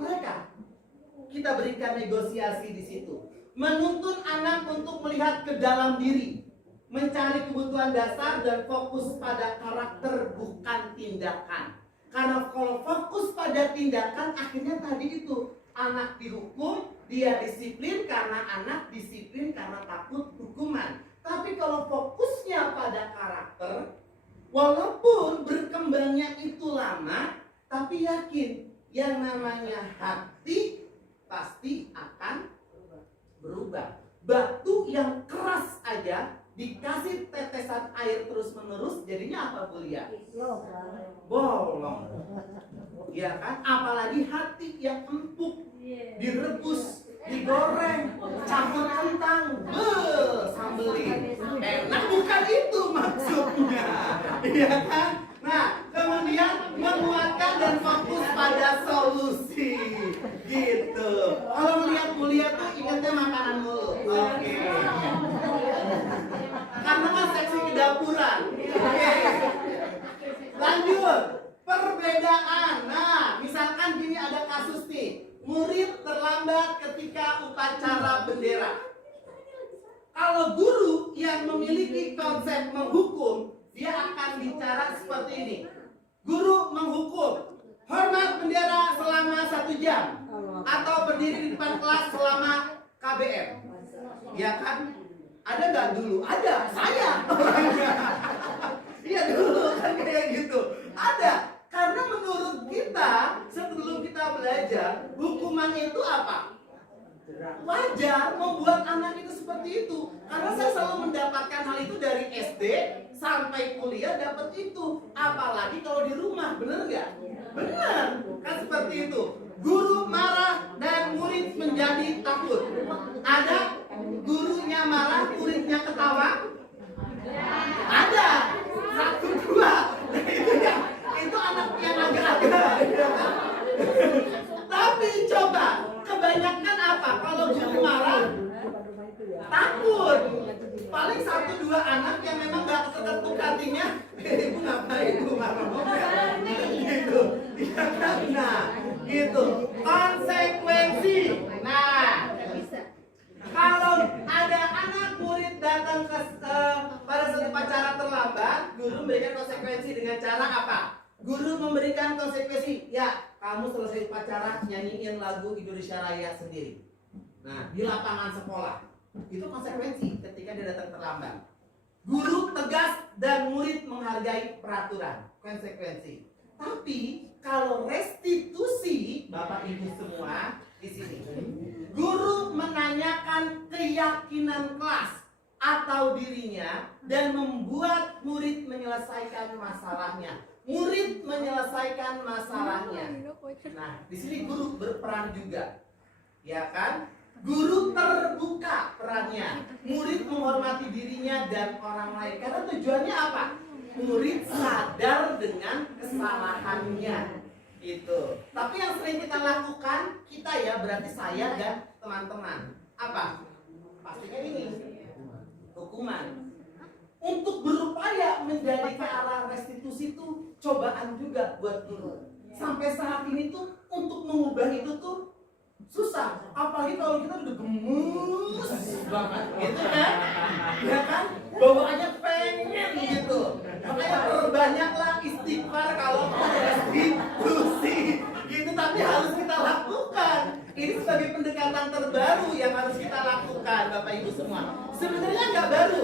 kita berikan negosiasi di situ. Menuntun anak untuk melihat ke dalam diri, mencari kebutuhan dasar dan fokus pada karakter bukan tindakan. Karena kalau fokus pada tindakan, akhirnya tadi itu anak dihukum, dia disiplin karena anak disiplin karena takut hukuman. Tapi kalau fokusnya pada karakter, walaupun berkembangnya itu lama, tapi yakin yang namanya hati pasti akan berubah. Batu yang keras aja dikasih tetesan air terus menerus, jadinya apa kuliah? Logam. Bolong. Ya kan? Apalagi hati yang empuk, direbus, digoreng, campur kentang, sambelin. Enak bukan itu maksudnya. Iya kan? Nah, kemudian menguatkan dan fokus pada solusi. Gitu. Kalau melihat kuliah tuh ingatnya makanan mulu. Oke. Karena kan seksi kedapuran. Oke. Lanjut. Perbedaan. Nah, misalkan gini ada kasus nih. Murid terlambat ketika upacara bendera. Kalau guru yang memiliki konsep menghukum, dia akan bicara seperti ini. Guru menghukum, hormat bendera selama 1 jam, atau berdiri di depan kelas selama KBM. Ya kan? Ada nggak dulu? Ada, saya. Iya dulu kan kayak gitu. Ada. Karena menurut kita, sebelum kita belajar, hukuman itu apa? Wajar membuat anak itu seperti itu. Karena saya selalu mendapatkan hal itu dari SD sampai kuliah dapat itu. Apalagi kalau di rumah, bener nggak? Bener, kan seperti itu. Guru marah dan murid menjadi takut. Ada gurunya marah, muridnya ketawa? Ada. 1, 2. Itu anak yang agak-agak. Tapi coba, kebanyakan apa? Kalau guru marah, takut. Paling 1, 2 anak yang memang gak keketuk hatinya, ibu ngapain ibu marah? Gitu. Ya kan? Nah, gitu. Konsekuensi. Nah, kalau ada anak murid datang pada satu upacara terlambat, guru memberikan konsekuensi dengan cara apa? Guru memberikan konsekuensi, ya kamu selesai upacara nyanyiin lagu Indonesia Raya sendiri. Nah, di lapangan sekolah. Itu konsekuensi ketika dia datang terlambat. Guru tegas dan murid menghargai peraturan. Konsekuensi. Tapi kalau restitusi, Bapak Ibu semua di sini, guru menanyakan keyakinan kelas atau dirinya dan membuat murid menyelesaikan masalahnya. Murid menyelesaikan masalahnya. Nah, di sini guru berperan juga, ya kan? Guru terbuka perannya. Murid menghormati dirinya dan orang lain. Karena tujuannya apa? Murid sadar dengan kesalahannya. Itu. Tapi yang sering kita lakukan, kita ya berarti saya dan teman-teman. Apa? Pastinya ini. Hukuman. Untuk berupaya menjadi ke arah restitusi itu cobaan juga buat guru. Sampai saat ini tuh untuk mengubah itu tuh susah. Apalagi kalau kita udah gemes banget, gitu kan? Ya kan? Bawaannya pengen gitu. Makanya perbanyaklah istighfar kalau mau restitusi. Gitu, tapi harus kita lakukan. Ini sebagai pendekatan terbaru yang harus kita lakukan, Bapak Ibu semua. Sebenarnya nggak baru.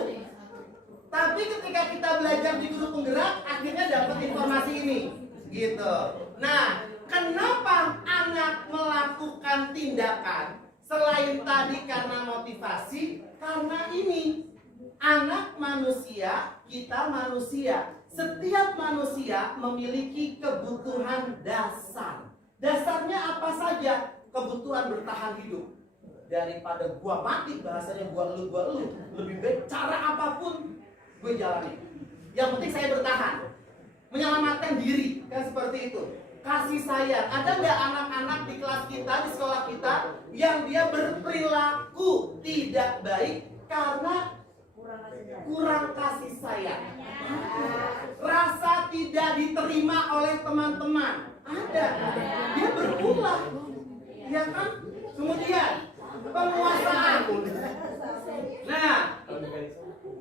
Tapi ketika kita belajar di guru penggerak, akhirnya dapat informasi ini, gitu. Nah, kenapa anak melakukan tindakan? Selain tadi karena motivasi, karena ini anak manusia, kita manusia. Setiap manusia memiliki kebutuhan dasar. Dasarnya apa saja? Kebutuhan bertahan hidup. Daripada gua mati, bahasanya gua elu, lebih baik cara apapun gue jalani. Yang penting saya bertahan, menyelamatkan diri, kan seperti itu. Kasih sayang. Ada nggak anak-anak di kelas kita, di sekolah kita, yang dia berperilaku tidak baik karena kurang kasih sayang? Rasa tidak diterima oleh teman-teman. Ada. Dia berulah, ya kan? Kemudian penguasaan. Nah,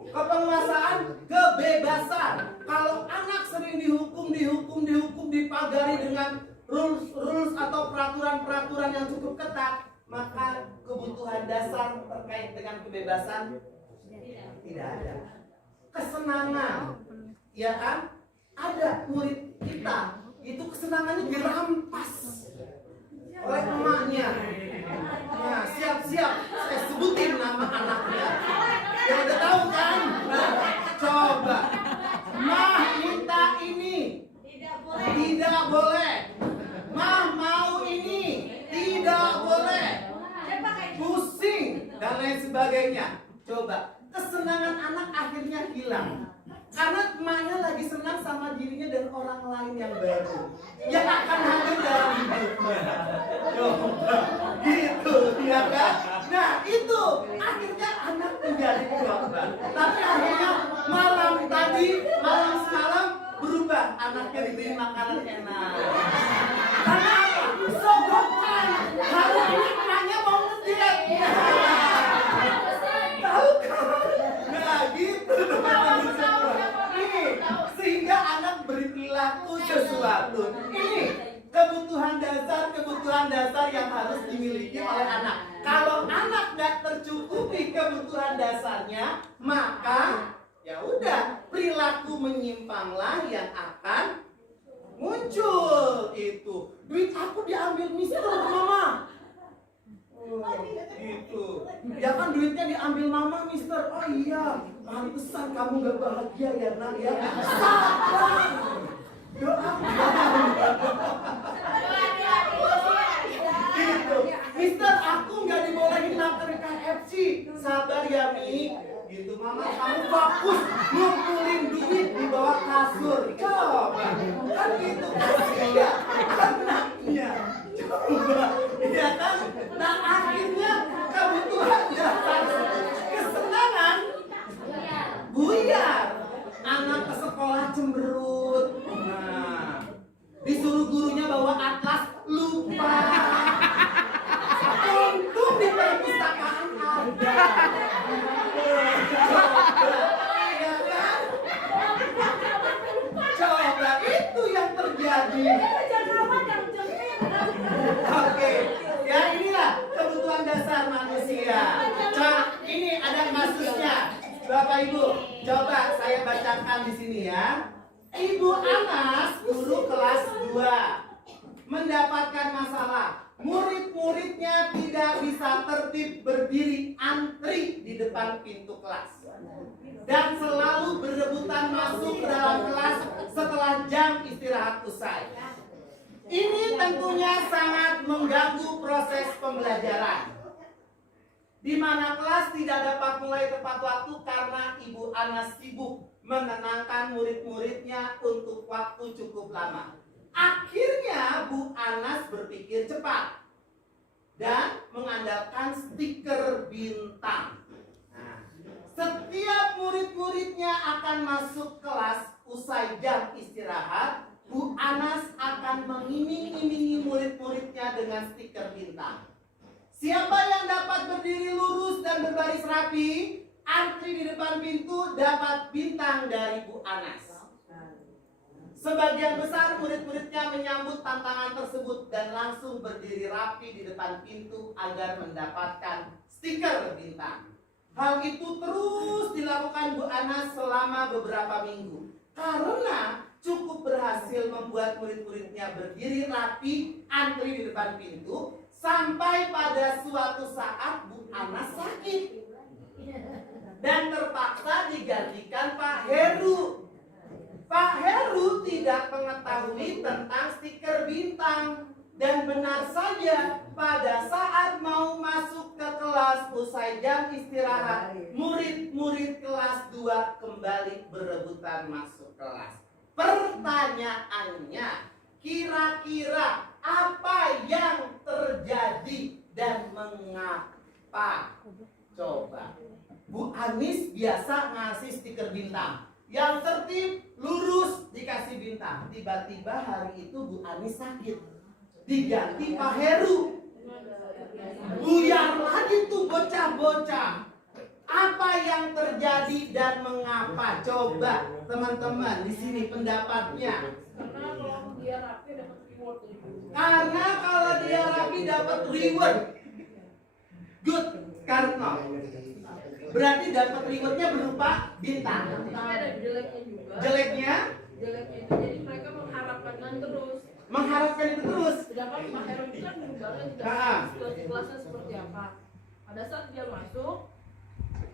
kepenguasaan, kebebasan. Kalau anak sering dihukum, dipagari dengan rules atau peraturan-peraturan yang cukup ketat, maka kebutuhan dasar terkait dengan kebebasan tidak ada. Kesenangan, ya kan? Ada murid kita itu kesenangannya dirampas oleh emaknya. Nah, siap-siap saya sebutin nama anaknya. Ya udah tahu kan? sebagainya. Coba, kesenangan anak akhirnya hilang. Karena emaknya lagi senang sama dirinya dan orang lain yang baru yang akan hadir dalam hidupnya. Coba, gitu, ya kan? Nah, itu akhirnya anak menjadi korban. Tapi akhirnya malam semalam berubah, anaknya diberi makanan enak. Karena apa? Sogokan. Harusnya anaknya mau ngediet. Tahu kan? Nah, gitu ini sehingga anak berperilaku sesuatu. Ini kebutuhan dasar yang harus dimiliki oleh anak. Kalau anak nggak tercukupi kebutuhan dasarnya, maka ya udah, perilaku menyimpanglah yang akan muncul. Itu duit aku diambil mister mama. Gitu. Ya kan duitnya diambil mama mister. Oh iya, pantesan kamu gak bahagia ya nak ya. Sabar. Doa. Gitu. Mister, aku gak dibolehin makan KFC. Sabar ya Mi. Gitu mama, kamu fokus ngumpulin duit di bawah kasur. Coba. Kan gitu. Kasihan anaknya. Coba. Iya kan? Nah akhirnya kebutuhan dasar kesenangan buyar. Anak ke sekolah cemberut. Nah, disuruh gurunya bawa atlas, lupa. Untung di perpustakaan ada. Iya kan? Coba itu yang terjadi. Oke, ya inilah kebutuhan dasar manusia. Ini ada kasusnya, Bapak Ibu. Coba saya bacakan di sini ya. Ibu Anas, guru kelas 2, mendapatkan masalah. Murid-muridnya tidak bisa tertib berdiri antri di depan pintu kelas dan selalu berebutan masuk ke dalam kelas setelah jam istirahat usai. Ini tentunya sangat mengganggu proses pembelajaran, di mana kelas tidak dapat mulai tepat waktu karena Ibu Anas sibuk menenangkan murid-muridnya untuk waktu cukup lama. Akhirnya Bu Anas berpikir cepat dan mengandalkan stiker bintang. Nah, setiap murid-muridnya akan masuk kelas usai jam istirahat, Bu Anas akan mengiming-imingi murid-muridnya dengan stiker bintang. Siapa yang dapat berdiri lurus dan berbaris rapi, antri di depan pintu, dapat bintang dari Bu Anas. Sebagian besar murid-muridnya menyambut tantangan tersebut dan langsung berdiri rapi di depan pintu agar mendapatkan stiker bintang. Hal itu terus dilakukan Bu Anas selama beberapa minggu karena cukup berhasil membuat murid-muridnya berdiri rapi antri di depan pintu, sampai pada suatu saat Bu Anas sakit dan terpaksa digantikan Pak Heru. Pak Heru tidak mengetahui tentang stiker bintang dan benar saja pada saat mau masuk ke kelas usai jam istirahat, murid-murid kelas 2 kembali berebutan masuk kelas. Pertanyaannya, kira-kira apa yang terjadi dan mengapa? Coba. Bu Anis biasa ngasih stiker bintang. Yang tertib, lurus, dikasih bintang. Tiba-tiba hari itu Bu Anis sakit, diganti Pak Heru. Buyar lagi tuh bocah-bocah. Apa yang terjadi dan mengapa? Coba teman-teman di sini pendapatnya. Karena kalau dia rapi dapat reward. Karena kalau dia rapi dapat reward. Good, karena berarti dapat rewardnya berupa bintang. Tapi ada jeleknya juga. Jeleknya Jeleknya itu jadi mereka mengharapkan terus. Mengharapkan itu terus. Sedangkan Pak Heru itu kan banget tidak Ah. tahu kelasnya seperti apa. Pada saat dia masuk,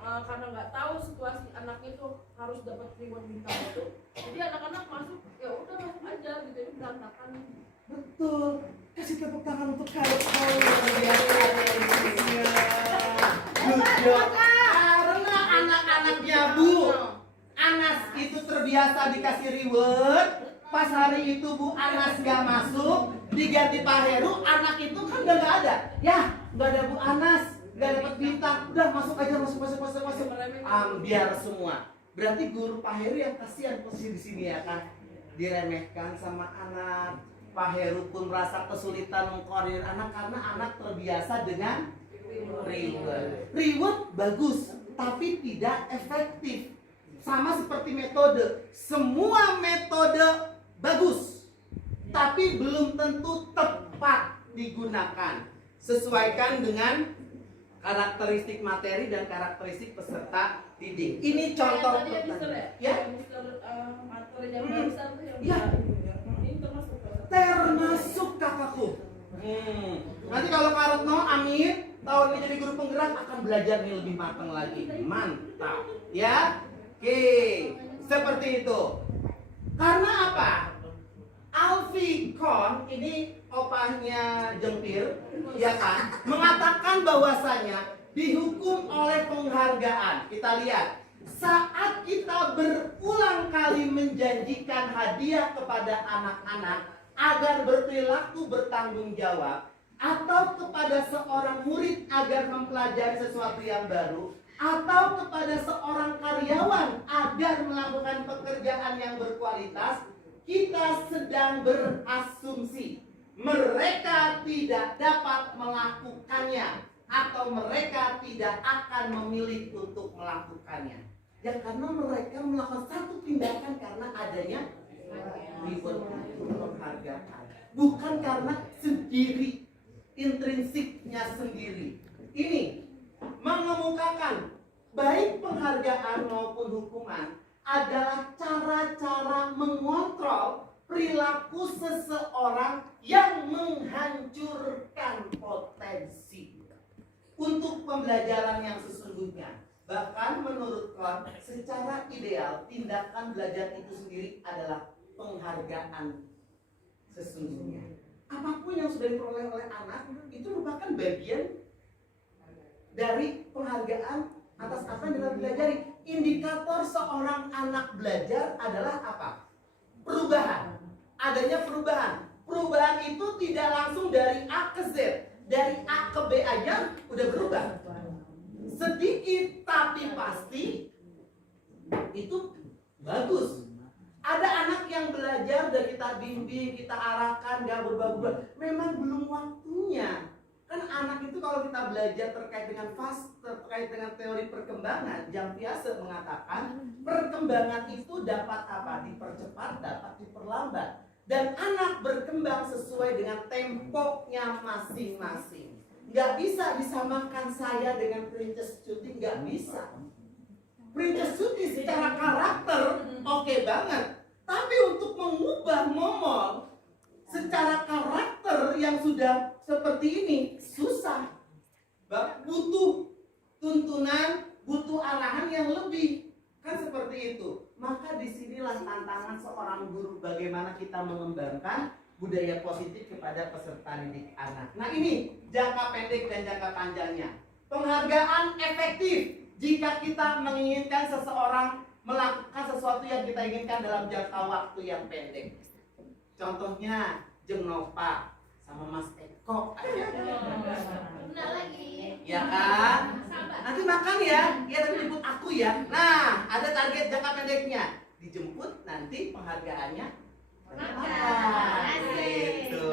karena nggak tahu situasi anaknya itu harus dapat reward bintang itu, jadi anak-anak masuk ya udah masuk aja gitu, ini berantakan. Betul. Kasih tepuk tangan untuk kalian. Good job. terbiasa dikasih reward, pas hari itu Bu Anas gak masuk, diganti Pak Heru, anak itu kan udah gak ada. Ya, gak ada Bu Anas, gak dapat bintang, udah masuk aja, masuk. Ambiar semua. Berarti guru Pak Heru yang kasihan posisi di sini ya kan, diremehkan sama anak. Pak Heru pun merasa kesulitan mengkoordinir anak karena anak terbiasa dengan reward. Reward bagus, tapi tidak efektif. Sama seperti metode. Semua metode bagus, tapi belum tentu tepat digunakan. Sesuaikan dengan karakteristik materi dan karakteristik peserta didik. Ini contoh pertanyaan. Ya? Ya. Termasuk kakakku. Nanti kalau Kak Retno, amin, tahun ini jadi guru penggerak akan belajar nih lebih matang lagi. Mantap, ya. Oke, seperti itu. Karena apa? Alfie Kohn, ini opahnya Jengpir, ya kan, mengatakan bahwasanya dihukum oleh penghargaan. Kita lihat. Saat kita berulang kali menjanjikan hadiah kepada anak-anak agar berperilaku bertanggung jawab, atau kepada seorang murid agar mempelajari sesuatu yang baru, atau kepada seorang karyawan agar melakukan pekerjaan yang berkualitas, kita sedang berasumsi mereka tidak dapat melakukannya atau mereka tidak akan memilih untuk melakukannya. Ya karena mereka melakukan satu tindakan karena adanya reward, penghargaan, bukan karena sendiri, intrinsiknya sendiri. Ini mengemukakan baik penghargaan maupun hukuman adalah cara-cara mengontrol perilaku seseorang yang menghancurkan potensi untuk pembelajaran yang sesungguhnya. Bahkan menurut Kohn, secara ideal tindakan belajar itu sendiri adalah penghargaan sesungguhnya. Apapun yang sudah diperoleh oleh anak itu merupakan bagian dari penghargaan atas apa yang telah dipelajari. Indikator seorang anak belajar adalah apa? Perubahan. Adanya perubahan. Perubahan itu tidak langsung dari A ke Z. Dari A ke B aja udah berubah. Sedikit tapi pasti itu bagus. Ada anak yang belajar dan kita bimbing, kita arahkan, gak berubah-ubah. Memang belum waktunya. Kan anak itu kalau kita belajar terkait dengan terkait dengan teori perkembangan, Jean Piaget mengatakan perkembangan itu dapat apa? Dipercepat, dapat diperlambat. Dan anak berkembang sesuai dengan temponya masing-masing. Gak bisa disamakan saya dengan Princess Cuti, gak bisa. Princess Cuti secara karakter oke banget. Tapi untuk mengubah Momol secara karakter yang sudah seperti ini susah. Butuh tuntunan, butuh arahan yang lebih. Kan seperti itu. Maka disinilah tantangan seorang guru bagaimana kita mengembangkan budaya positif kepada peserta didik anak. Nah ini jangka pendek dan jangka panjangnya. Penghargaan efektif jika kita menginginkan seseorang melakukan sesuatu yang kita inginkan dalam jangka waktu yang pendek. Contohnya Jeng Nova sama Mas Eko. Benar lagi. Ya kan? Nanti makan ya. Ya tapi jemput aku ya. Nah, ada target jangka pendeknya. Dijemput nanti penghargaannya gitu.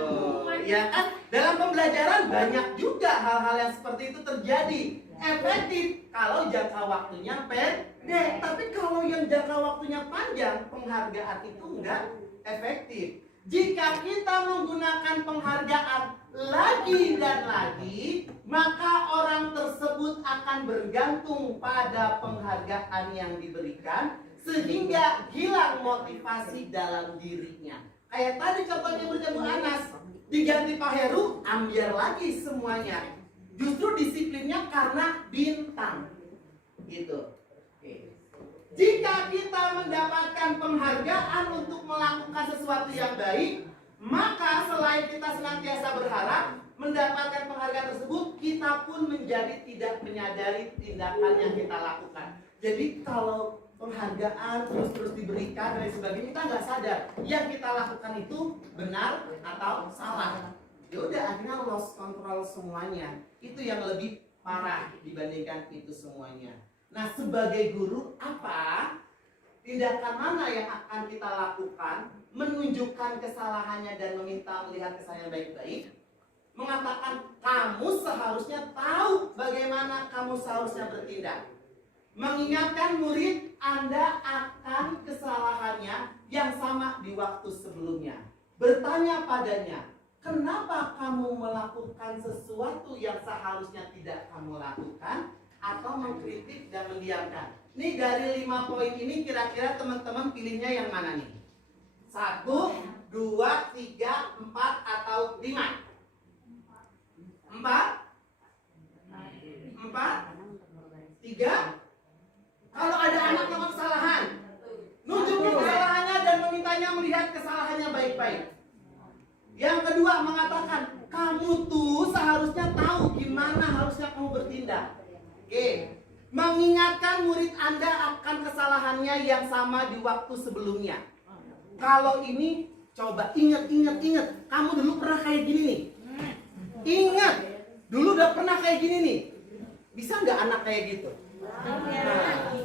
Ya kan? Dalam pembelajaran banyak juga hal-hal yang seperti itu terjadi. Efektif kalau jangka waktunya pendek. Tapi kalau yang jangka waktunya panjang, penghargaan itu enggak efektif. Jika kita menggunakan penghargaan lagi dan lagi, maka orang tersebut akan bergantung pada penghargaan yang diberikan sehingga hilang motivasi dalam dirinya. Kayak tadi contohnya berjamu Anas, diganti Pak Heru, ambiar lagi semuanya. Justru disiplinnya karena bintang. Gitu. Oke. Jika kita mendapatkan penghargaan untuk melakukan sesuatu yang baik, maka selain kita senantiasa berharap mendapatkan penghargaan tersebut, kita pun menjadi tidak menyadari tindakan yang kita lakukan. Jadi kalau penghargaan terus diberikan dan lain sebagainya, kita nggak sadar yang kita lakukan itu benar atau salah. Ya udah akhirnya lost control semuanya. Itu yang lebih parah dibandingkan itu semuanya. Nah, sebagai guru apa tindakan mana yang akan kita lakukan menunjukkan kesalahannya dan meminta melihat kesalahan baik-baik? Mengatakan kamu seharusnya tahu bagaimana kamu seharusnya bertindak. Mengingatkan murid Anda akan kesalahannya yang sama di waktu sebelumnya. Bertanya padanya, kenapa kamu melakukan sesuatu yang seharusnya tidak kamu lakukan? Atau mengkritik dan mendiamkan. Nih dari 5 poin ini kira-kira teman-teman pilihnya yang mana nih? 1, 2, 3, 4, atau 5? 4? 4? 3? Kalau ada anak melakukan kesalahan, nunjukin kesalahannya dan memintanya melihat kesalahannya baik-baik. Yang kedua mengatakan, kamu tuh seharusnya tahu gimana harusnya kamu bertindak. Oke, mengingatkan murid Anda akan kesalahannya yang sama di waktu sebelumnya. Kalau ini, coba ingat. Kamu dulu pernah kayak gini nih. Ingat, dulu udah pernah kayak gini nih. Bisa nggak anak kayak gitu? Nah,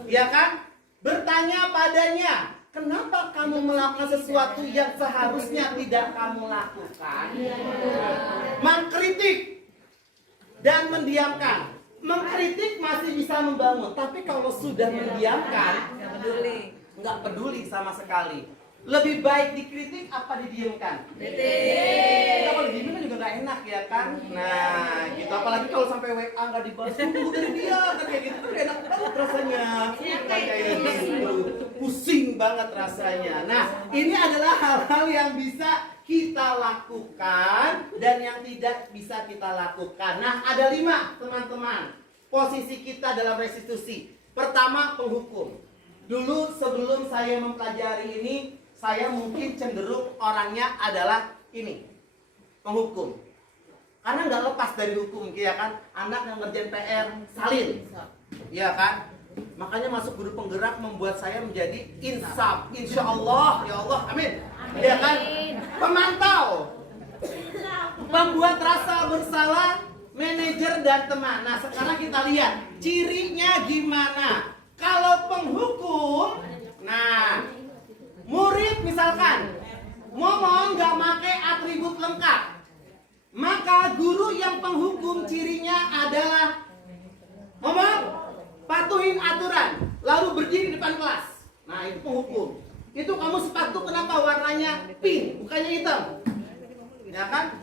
ya kan? Bertanya padanya, kenapa kamu melakukan sesuatu yang seharusnya tidak kamu lakukan? Mengkritik dan mendiamkan. Mengkritik masih bisa membangun, tapi kalau sudah mendiamkan, nggak peduli sama sekali. Lebih baik dikritik apa didiamkan? Kita kalau didiemin kan juga nggak enak ya kan? Nah, gitu. Apalagi kalau sampai WA nggak dibalas, tunggu dari dia kan kayak gitu, kan enak banget rasanya. Kayak gitu, pusing banget rasanya. Nah, ini adalah hal-hal yang bisa kita lakukan dan yang tidak bisa kita lakukan. Nah, ada 5 teman-teman posisi kita dalam restitusi. Pertama, penghukum. Dulu sebelum saya mempelajari ini, saya mungkin cenderung orangnya adalah ini, penghukum. Karena nggak lepas dari hukum, ya kan? Anak yang ngerjain PR, salin, ya kan? Makanya masuk guru penggerak membuat saya menjadi insaf, insya Allah, ya Allah, amin. Ya kan? Pemantau, membuat rasa bersalah manajer dan teman. Nah, sekarang kita lihat cirinya gimana. Kalau penghukum, nah, murid misalkan ngomong nggak pakai atribut lengkap, maka guru yang penghukum cirinya adalah ngomong, patuhin aturan, lalu berdiri di depan kelas. Nah, itu penghukum. Itu kamu sepatu kenapa warnanya pink, bukannya hitam? Ya kan?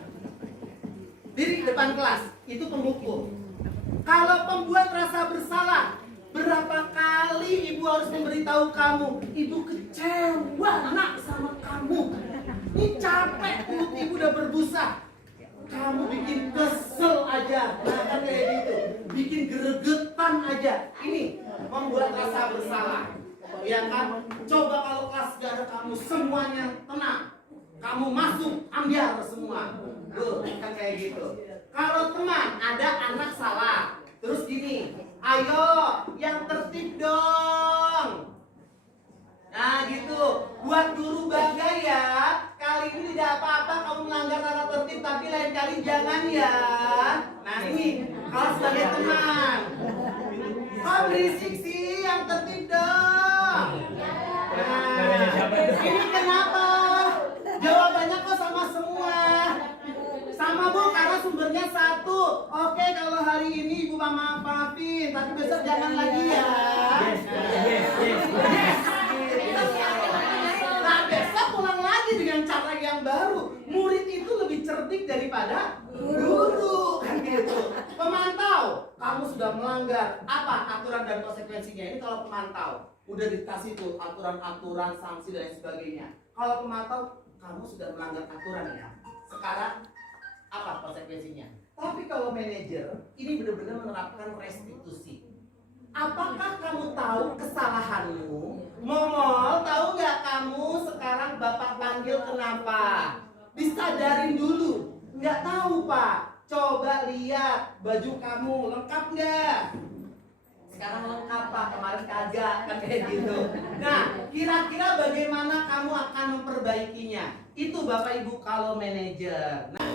Diri di depan kelas, itu penghukum. Kalau pembuat rasa bersalah, berapa kali ibu harus memberitahu kamu, ibu kecewa nak sama kamu. Ini capek, perut ibu udah berbusa. Kamu bikin kesel aja, nah kan kayak gitu. Bikin gregetan aja. Ini membuat rasa bersalah. Ya kan? Coba kalau kelas gak ada kamu, semuanya tenang. Kamu masuk, ambiar semua. Tuh, kan kayak gitu. Kalau teman, ada anak salah. Terus gini, ayo yang tertib dong. Nah gitu, buat guru bangga ya. Kali ini tidak apa-apa kamu melanggar tata tertib, tapi lain kali jangan ya. Nah ini, kalau sebagai teman, kok berisik sih, yang tertib dong. Nah, ini kenapa? Jawabannya kok sama semua. Sama Bu, karena sumbernya satu. Oke, kalau hari ini Ibu maafin, tapi besok jangan lagi ya. Nah, besok pulang lagi dengan cara yang baru. Murid itu lebih cerdik daripada guru, kan gitu. Pemantau, kamu sudah melanggar apa aturan dan konsekuensinya. Ini kalau pemantau, udah dikasih tuh aturan-aturan, sanksi dan lain sebagainya. Kalau pemantau, kamu sudah melanggar aturan ya. Sekarang apa konsekuensinya? Tapi kalau manajer, ini benar-benar menerapkan restitusi. Apakah kamu tahu kesalahanmu? Momol, tahu nggak kamu sekarang Bapak panggil kenapa? Disadarin dulu. Nggak tahu Pak. Coba lihat baju kamu lengkap nggak? sekarang lengkap Pak, kemarin kagak kan kayak gitu. Nah, kira-kira bagaimana kamu akan memperbaikinya? Itu Bapak Ibu kalau manajer. Nah,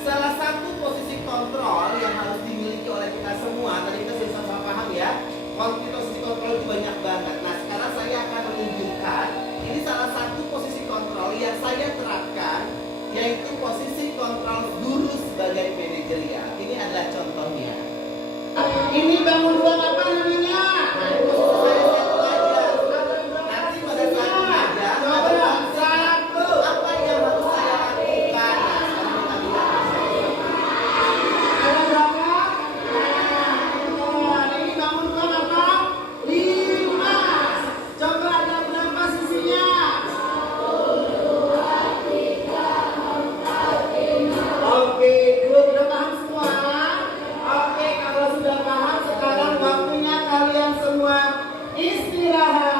salah satu posisi kontrol yang harus dimiliki oleh kita semua, tadi kita sudah sama paham ya. Posisi kontrol itu banyak banget. Nah, sekarang saya akan menunjukkan ini salah satu posisi kontrol yang saya terapkan, yaitu posisi kontrol guru sebagai manajerial. Ini adalah contohnya. Ini bangun ruang apa namanya? Nah, ini posisi saya satu aja. Nanti pada saat mengajar, ada satu apa yang harus saya lakukan. Nah, sekarang kita lihat. Ada berapa? Nah, ini bangun ruang apa? 5. Coba ada berapa sisinya? Oke, dulu sudah paham semua? Oke, kalau sudah paham, sekarang waktunya kalian semua istirahat.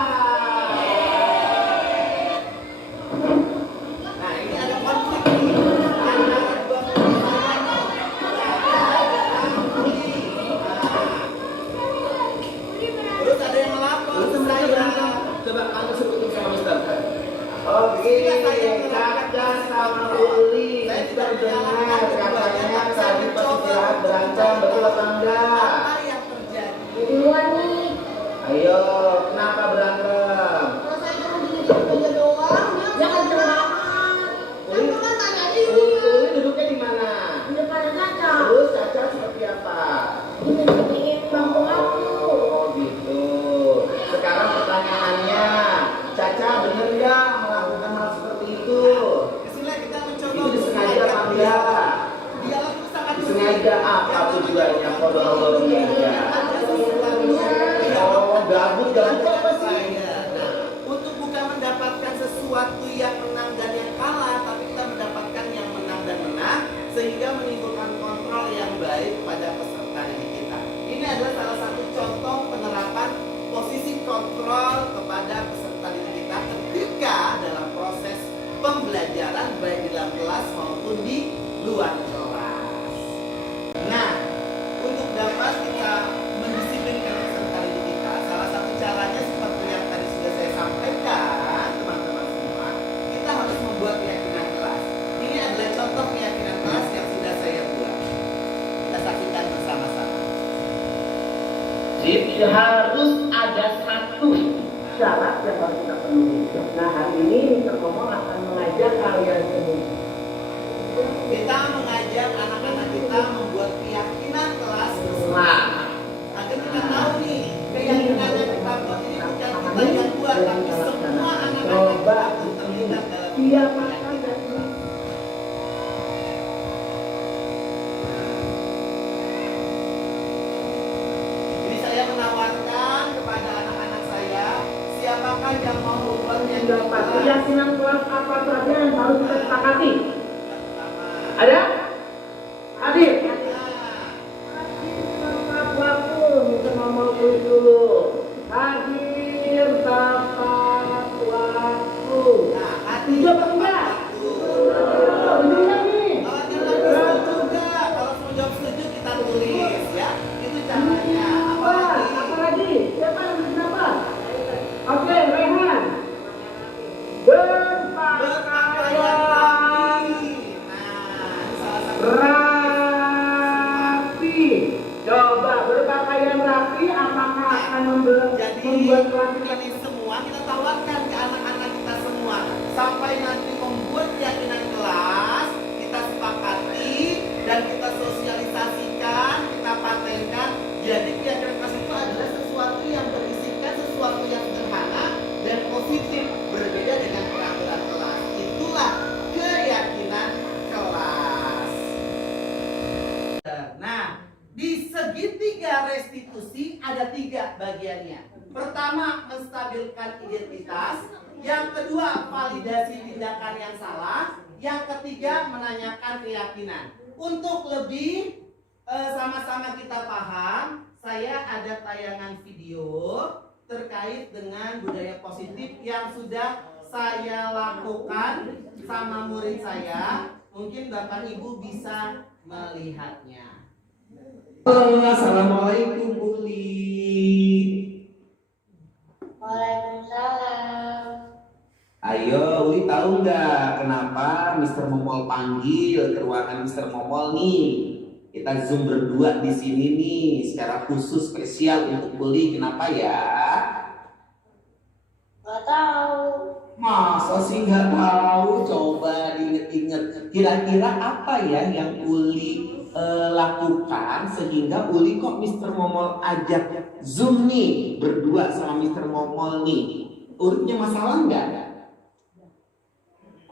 Nah, ini ada konflik nih antara dua kelompok. Terus ada yang melapor ke saya. Coba kamu sebutin sama Mister. Oke, Caca sama Uli kita dengar katanya tadi pas istirahat berantem, betul apa enggak? apa yang terjadi? Duluan nih. Ayo, kenapa berantem? Kalau saya cuma duduk aja doang, dia kan curhat. Kan lu kan tanya dia. Uli duduknya di mana? Di depan Caca. Terus Caca seperti apa? Ini bangku aku. Oh gitu. Sekarang pertanyaannya, Caca bener ya melakukan hal seperti itu? Bismillah, kita mencoba Itu untuk disengaja mengajak apa enggak? dialog itu sangat Sengaja apa tujuannya? Kodok-kodoknya aja. ada sesuatu Oh, gabut apa sih? Nah, untuk bukan mendapatkan sesuatu yang menang dan yang kalah, tapi kita mendapatkan yang menang dan menang, sehingga menimbulkan kontrol yang baik pada peserta didik kita. Ini adalah salah satu contoh penerapan posisi kontrol kepada peserta didik kita ketika dalam proses pembelajaran baik di dalam kelas maupun di luar kelas. Nah, untuk dapat kita mendisiplinkan peserta didik kita, salah satu caranya seperti yang tadi sudah saya sampaikan, teman-teman semua, kita harus membuat keyakinan kelas. Ini adalah contoh keyakinan kelas yang sudah saya buat. Kita saksikan bersama-sama. Jadi harus ada satu syarat yang harus kita penuhi. Nah, hari ini Mr. Ngomong akan mengajak kalian semua. Kita mengajak anak-anak kita membuat keyakinan kelas bersama. Nah, Agar kita tahu nih, keyakinan yang kita buat ini bukan kita yang buat, tapi semua anak-anak kita pun terlibat dalam siapa keyakinan. saja Jadi saya menawarkan kepada anak-anak saya, siapakah yang mau membuat yang keyakinan dapat kelas? keyakinan kelas apa saja yang harus kita sepakati? Pertama. Ada? Hadir? Nah, Tepat waktu, Mr. Ngomong dulu. Hadir tepat waktu. nah, hati Setuju apa enggak? Setuju nggak nih? Kalau kita setuju juga, kalau semua jawab setuju kita tulis ya. Itu caranya. Apalagi Apalagi? Siapa yang bikin apa? Oke, Rehan. Berpakaian berpakaian rapi. Nah, ini salah satu. rapi. Coba berpakaian rapi apakah akan membuat Jadi kelas ini semua kita tawarkan ke anak-anak kita semua. Sampai nanti membuat keyakinan kelas, kita sepakati dan kita sosialisasikan, kita patenkan. Jadi keyakinan kelas itu adalah sesuatu yang berisikan sesuatu yang sederhana dan positif, berbeda dengan peraturan kelas. Itulah keyakinan kelas. Nah, di segitiga restitusi ada 3 bagiannya. Pertama, menstabilkan identitas. Yang kedua, validasi tindakan yang salah. Yang ketiga, menanyakan keyakinan. Untuk lebih sama-sama kita paham, saya ada tayangan video terkait dengan budaya positif yang sudah saya lakukan sama murid saya. Mungkin Bapak Ibu bisa melihatnya. Halo, assalamualaikum Uli. Waalaikumsalam. Ayo, Uli tahu nggak kenapa Mr. Momol panggil ke ruangan Mr. Momol nih? Kita Zoom berdua di sini nih, secara khusus spesial untuk Uli. Kenapa ya? Gak tahu. Masa sih nggak tahu? Coba diinget-inget. Kira-kira apa ya yang Uli lakukan sehingga Uli kok Mr. Momol ajak Zoom nih berdua sama Mr. Momol nih? Uli punya masalah nggak?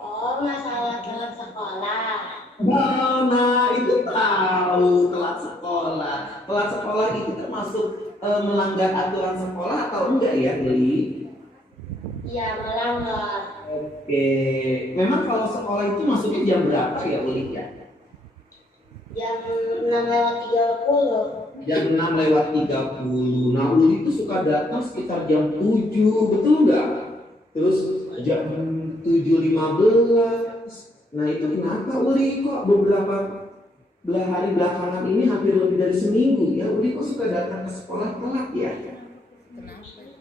Oh, masalah telat sekolah. Nah, itu tahu telat sekolah. Telat sekolah itu termasuk melanggar aturan sekolah atau enggak ya, Uli? Iya, melanggar. Oke, memang kalau sekolah itu masuknya jam berapa ya, Uli ya? Jam 6:30. Jam 6:30. Nah, Uli itu suka datang sekitar jam 7, betul nggak? Terus jam 7:15. Nah, itu kenapa Uli kok beberapa hari belakangan ini hampir lebih dari seminggu ya? Uli kok suka datang ke sekolah telat ya?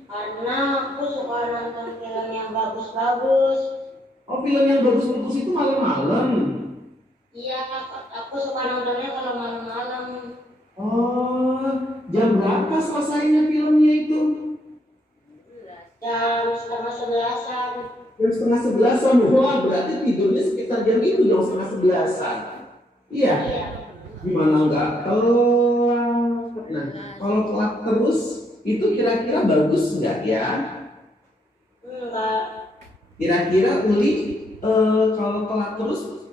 Karena aku suka nonton film yang bagus-bagus. Oh, film yang bagus-bagus itu malam-malam. Iya, aku suka nontonnya kalau malam-malam. Oh, jam berapa selesainya filmnya itu? Jam 10:30-an. Jam 10:30. Wah, berarti tidurnya sekitar jam itu, jam 10:30. Iya. Iya. Gimana nggak telat? Nah, kalau telat terus itu kira-kira bagus nggak ya? Enggak. Kira-kira Uli kalau telat terus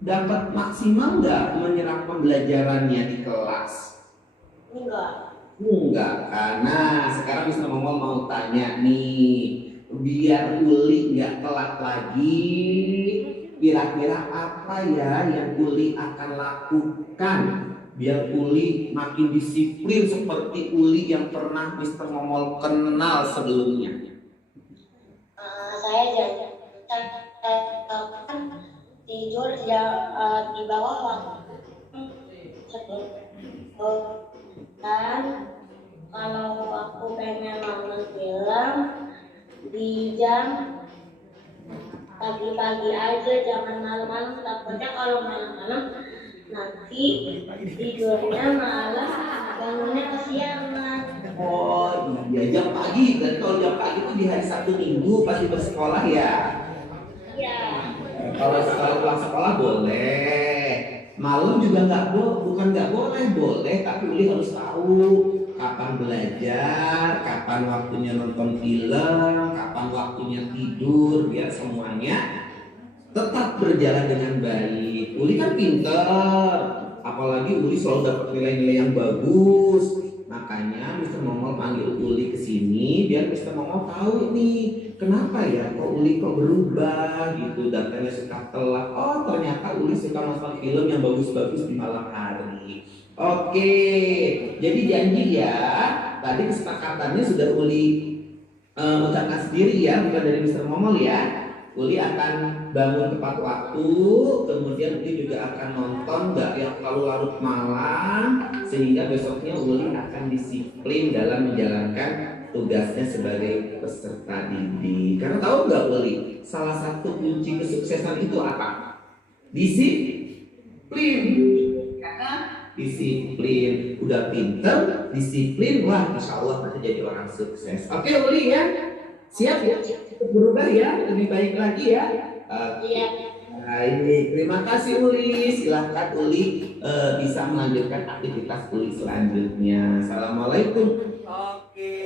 dapat maksimal nggak menyerap pembelajarannya di kelas? Enggak. Enggak, karena sekarang Mr. Momol mau tanya nih, biar Uli nggak telat lagi, kira-kira apa ya yang Uli akan lakukan biar Uli makin disiplin seperti Uli yang pernah Mr. Momol kenal sebelumnya? Saya jangan tidur di bawah waktu dan kalau aku pengen nonton film di jam pagi-pagi aja, jangan malam-malam. Takutnya kalau malam-malam nanti tidurnya malah bangunnya kesiangan. Oh iya, jam pagi. Berarti kalau jam pagi itu di hari Sabtu Minggu pasti bersekolah ya? Iya. Kalau pulang sekolah boleh. Malam juga bukan nggak boleh, tapi Uli harus tahu kapan belajar, kapan waktunya nonton film, kapan waktunya tidur, biar semuanya tetap berjalan dengan baik. Uli kan pinter, apalagi Uli selalu dapat nilai-nilai yang bagus. Makanya Mr. Momol panggil Uli ke sini biar Mr. Momol tahu nih kenapa ya kok Uli kok berubah gitu, datanya suka telat. Oh, ternyata Uli suka nonton film yang bagus-bagus di malam hari. Oke, jadi janji ya, tadi kesepakatannya sudah Uli ucapkan sendiri ya, bukan dari Mr. Momol ya. Uli akan bangun tepat waktu, kemudian Uli juga akan nonton nggak yang terlalu larut malam, sehingga besoknya Uli akan disiplin dalam menjalankan tugasnya sebagai peserta didik. Karena tahu nggak Uli, salah satu kunci kesuksesan itu apa? Disiplin. Karena disiplin, udah pinter, disiplin, wah insya Allah nanti jadi orang sukses. Oke Uli ya, siap ya? Berubah ya, lebih baik lagi ya. Iya. Baik, terima kasih Uli. Silahkan Uli bisa melanjutkan aktivitas Uli selanjutnya. Assalamualaikum. Oke,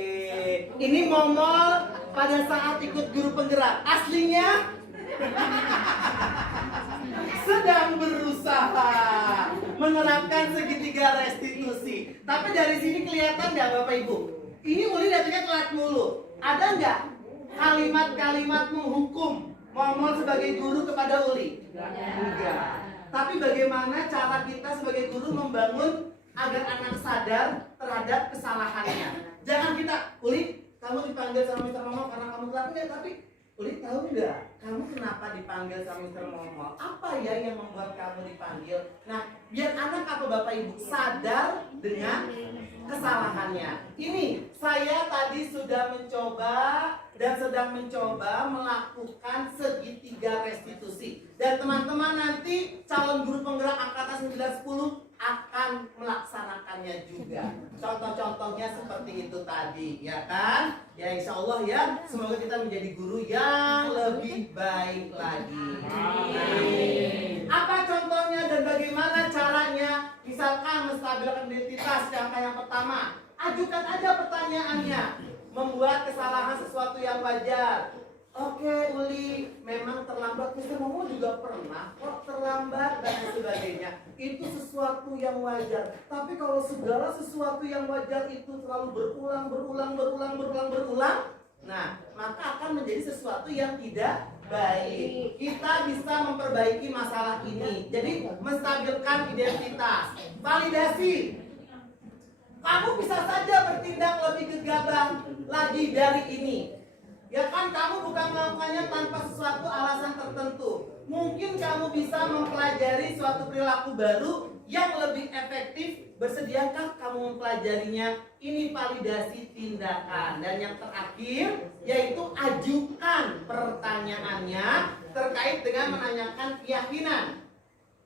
ini Momol pada saat ikut guru penggerak aslinya sedang berusaha menerapkan segitiga restitusi. Tapi dari sini kelihatan nggak Bapak Ibu? Ini Uli datangnya telat mulu. Ada nggak kalimat-kalimat menghukum Momol sebagai guru kepada Uli? Enggak. Tapi bagaimana cara kita sebagai guru membangun agar anak sadar terhadap kesalahannya? Jangan kita, Uli, kamu dipanggil sama Mr. Momol karena kamu telat, enggak, tapi Uli tahu nggak, kamu kenapa dipanggil sama Mr. Momol? Apa ya yang membuat kamu dipanggil? Nah, biar anak atau bapak ibu sadar dengan kesalahannya. Ini saya tadi sudah mencoba dan sedang mencoba melakukan segitiga restitusi. Dan teman-teman nanti calon guru penggerak angkatan 910 akan melaksanakannya juga. Contoh-contohnya seperti itu tadi, ya kan? Ya insya Allah ya, semoga kita menjadi guru yang lebih baik lagi. Apa contohnya dan bagaimana caranya? Misalkan menstabilkan identitas, langkah yang pertama, ajukan aja pertanyaannya. Membuat kesalahan sesuatu yang wajar. Oke Uli, memang terlambat. Mr. Momo juga pernah kok terlambat dan sebagainya. Itu sesuatu yang wajar. Tapi kalau segala sesuatu yang wajar itu selalu berulang, nah maka akan menjadi sesuatu yang tidak baik. Kita bisa memperbaiki masalah ini. Jadi menstabilkan identitas. Validasi. Kamu bisa saja bertindak lebih gegabah lagi dari ini. Ya kan, kamu bukan melakukannya tanpa sesuatu alasan tertentu. Mungkin kamu bisa mempelajari suatu perilaku baru yang lebih efektif. Bersediakah kamu mempelajarinya? Ini validasi tindakan. Dan yang terakhir yaitu ajukan pertanyaannya terkait dengan menanyakan keyakinan.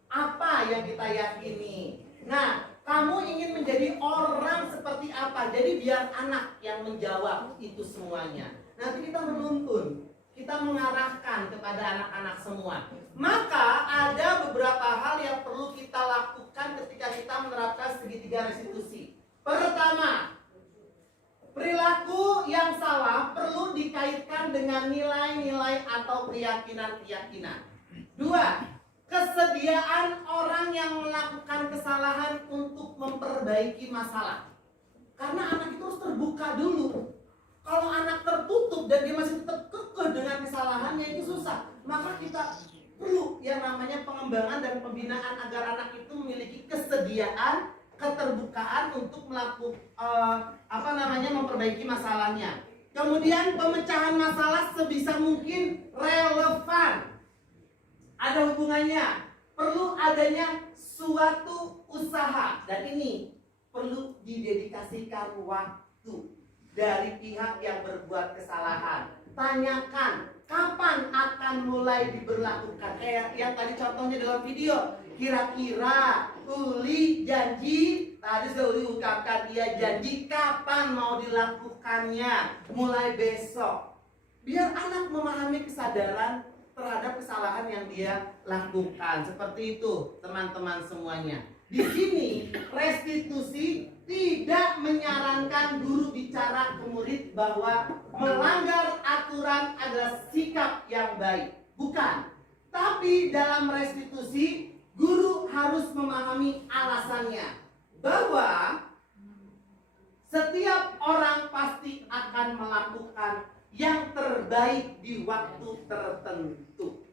Apa yang kita yakini? Nah, kamu ingin menjadi orang seperti apa? Jadi biar anak yang menjawab itu semuanya. Nanti kita menuntun, kita mengarahkan kepada anak-anak semua. Maka ada beberapa hal yang perlu kita lakukan ketika kita menerapkan segitiga restitusi. Pertama, perilaku yang salah perlu dikaitkan dengan nilai-nilai atau keyakinan-keyakinan. Dua, kesediaan orang yang melakukan kesalahan untuk memperbaiki masalah. Karena anak itu harus terbuka dulu. Kalau anak tertutup dan dia masih tetap kekeh dengan kesalahannya, itu susah. Maka kita perlu yang namanya pengembangan dan pembinaan agar anak itu memiliki kesediaan, keterbukaan untuk memperbaiki masalahnya. Kemudian pemecahan masalah sebisa mungkin relevan. Ada hubungannya. Perlu adanya suatu usaha, dan ini perlu didedikasikan waktu dari pihak yang berbuat kesalahan. Tanyakan kapan akan mulai diberlakukan. Kayak yang tadi contohnya dalam video. Kira-kira Uli janji, tadi sudah Uli ucapkan dia janji kapan mau dilakukannya. Mulai besok. Biar anak memahami kesadaran terhadap kesalahan yang dia lakukan. Seperti itu teman-teman semuanya. Di sini restitusi tidak menyarankan guru bicara ke murid bahwa melanggar aturan adalah sikap yang baik. Bukan. Tapi dalam restitusi guru harus memahami alasannya. Bahwa setiap orang pasti akan melakukan yang terbaik di waktu tertentu.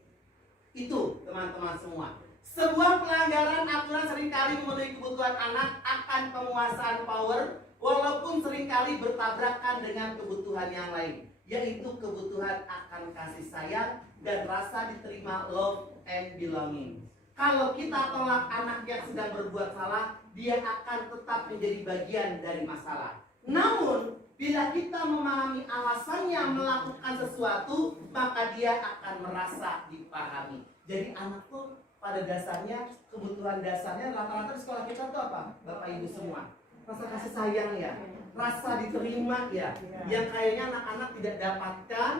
Itu teman-teman semua. Sebuah pelanggaran aturan seringkali memenuhi kebutuhan anak akan penguasaan power, walaupun seringkali bertabrakan dengan kebutuhan yang lain, yaitu kebutuhan akan kasih sayang dan rasa diterima, love and belonging. Kalau kita tolak anak yang sedang berbuat salah, dia akan tetap menjadi bagian dari masalah. Namun, bila kita memahami alasannya melakukan sesuatu, maka dia akan merasa dipahami. Jadi anak tuh pada dasarnya, kebutuhan dasarnya rata-rata di sekolah kita tuh apa? Bapak Ibu semua, rasa kasih sayang ya, rasa diterima ya, yang kayaknya anak-anak tidak dapatkan,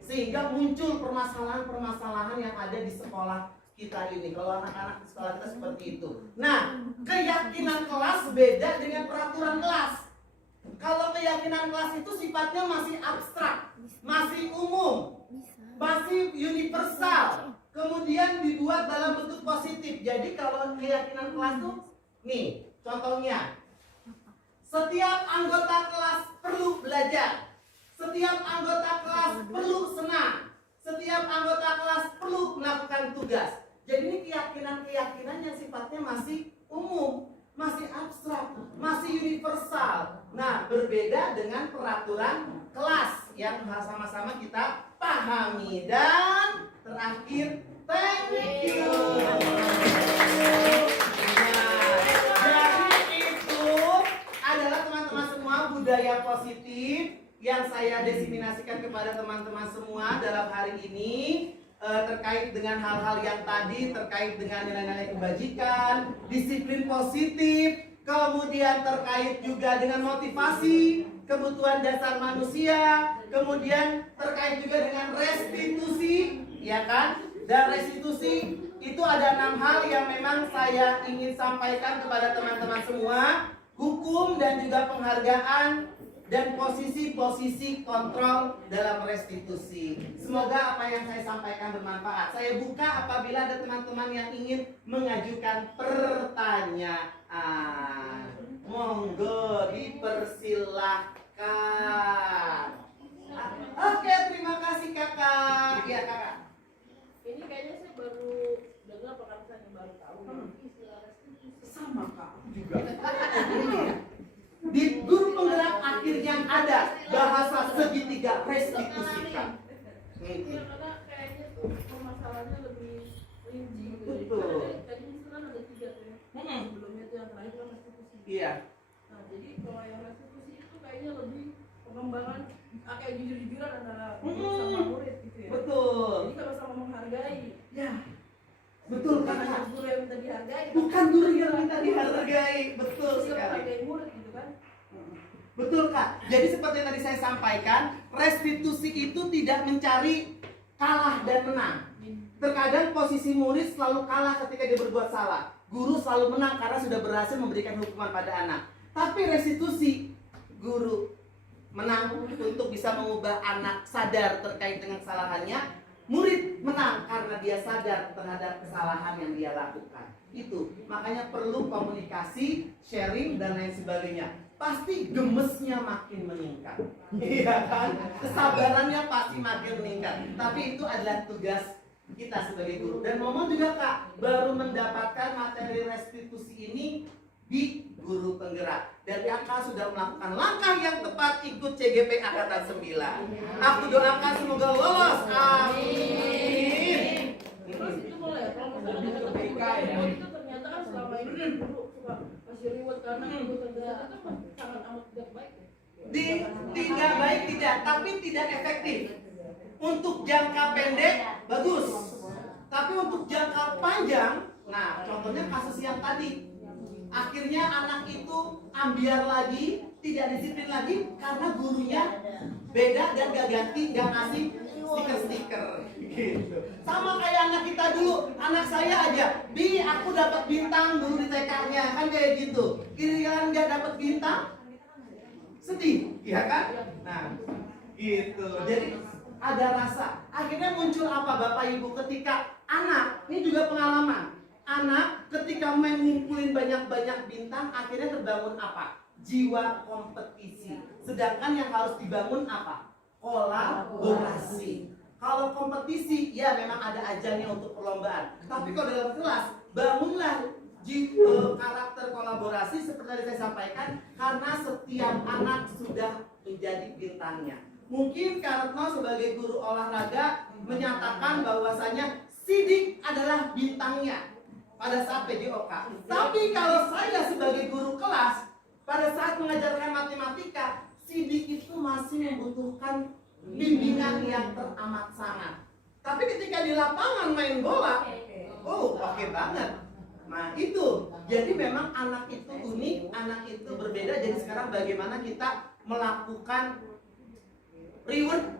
sehingga muncul permasalahan-permasalahan yang ada di sekolah kita ini. Kalau anak-anak di sekolah kita seperti itu. Nah, keyakinan kelas beda dengan peraturan kelas. Kalau keyakinan kelas itu sifatnya masih abstrak, masih umum, masih universal. Kemudian dibuat dalam bentuk positif. Jadi kalau keyakinan kelas itu, nih contohnya, setiap anggota kelas perlu belajar, setiap anggota kelas perlu senang, setiap anggota kelas perlu melakukan tugas. Jadi ini keyakinan-keyakinan yang sifatnya masih umum, masih abstrak, masih universal. Nah, berbeda dengan peraturan kelas yang sama-sama kita pahami, dan terakhir thank you. Nah, jadi itu adalah teman-teman semua budaya positif yang saya diseminasikan kepada teman-teman semua dalam hari ini, terkait dengan hal-hal yang tadi, terkait dengan nilai-nilai kebajikan, disiplin positif, kemudian terkait juga dengan motivasi, kebutuhan dasar manusia, kemudian terkait juga dengan restitusi, ya kan? Dan restitusi itu ada 6 hal yang memang saya ingin sampaikan kepada teman-teman semua. Hukum dan juga penghargaan dan posisi-posisi kontrol dalam restitusi. Semoga apa yang saya sampaikan bermanfaat. Saya buka apabila ada teman-teman yang ingin mengajukan pertanyaan. Monggo dipersilahkan. Oke, terima kasih kakak. Ya kakak. Ini kayaknya saya baru dengar pekan saya baru tahu. Istilah restitusi. Sama kak juga. Di guru penggerak akhirnya ada bahasa segitiga restitusikan. Iya, karena kayaknya tuh permasalahannya lebih rinci gitu. Betul. Tadi misalnya ada 3 tuh ya. Sebelumnya tuh yang terakhir kan restitusi. Iya. Nah, jadi kalau yang restitusi itu kayaknya lebih pengembangan kayak jujur-jujuran antara guru sama murid gitu ya. Betul. Jadi sama-sama menghargai. Ya. Betul Bukan hanya kakak. guru yang minta dihargai. Bukan guru yang minta dihargai. Betul Juga sekali. menghargai murid gitu kan. Betul kak. Jadi seperti yang tadi saya sampaikan, restitusi itu tidak mencari kalah dan menang. Terkadang posisi murid selalu kalah ketika dia berbuat salah. Guru selalu menang karena sudah berhasil memberikan hukuman pada anak. Tapi restitusi, guru menang untuk bisa mengubah anak sadar terkait dengan kesalahannya. Murid menang karena dia sadar terhadap kesalahan yang dia lakukan. Itu makanya perlu komunikasi, sharing dan lain sebagainya. Pasti gemesnya makin meningkat, iya kan? Kesabarannya pasti makin meningkat. Tapi itu adalah tugas kita sebagai guru. Dan Momon juga kak baru mendapatkan materi restitusi ini di guru penggerak. Dan kakak sudah melakukan langkah yang tepat ikut CGP Angkatan 9. Aku doakan semoga lolos. Amin. Terus itu boleh ya, kalau misalnya dengan BK ya. itu ternyata kan selama ini guru suka kasih reward karena guru terdekat itu kan sangat amat tidak baik ya. Tidak baik tidak, tapi tidak efektif. Untuk jangka pendek bagus, tapi untuk jangka panjang, nah contohnya kasus yang tadi, akhirnya anak itu ambiar lagi, tidak disiplin lagi karena gurunya beda dan gak ganti, gak ngasih stiker-stiker gitu. Sama kayak anak kita dulu, anak saya aja, Bi aku dapat bintang dulu di TK-nya, kan kayak gitu. Giliran gak dapat bintang, sedih, ya kan? Nah, gitu. Jadi ada rasa. Akhirnya muncul apa Bapak Ibu ketika anak, ini juga pengalaman. Anak ketika main ngumpulin banyak-banyak bintang, akhirnya terbangun apa? Jiwa kompetisi. Sedangkan yang harus dibangun apa? Kolaborasi. Kalau kompetisi, ya memang ada ajalnya untuk perlombaan. Tapi kalau dalam kelas, bangunlah karakter kolaborasi seperti yang saya sampaikan, karena setiap anak sudah menjadi bintangnya. Mungkin Karetno sebagai guru olahraga menyatakan bahwasanya Sidik adalah bintangnya pada saat PJOK. Tapi kalau saya sebagai guru kelas, pada saat mengajarkan matematika, Sidik itu masih membutuhkan bimbingan yang teramat sangat. Tapi ketika di lapangan main bola, oh oke banget. Nah itu, jadi memang anak itu unik, anak itu berbeda. Jadi sekarang bagaimana kita melakukan reward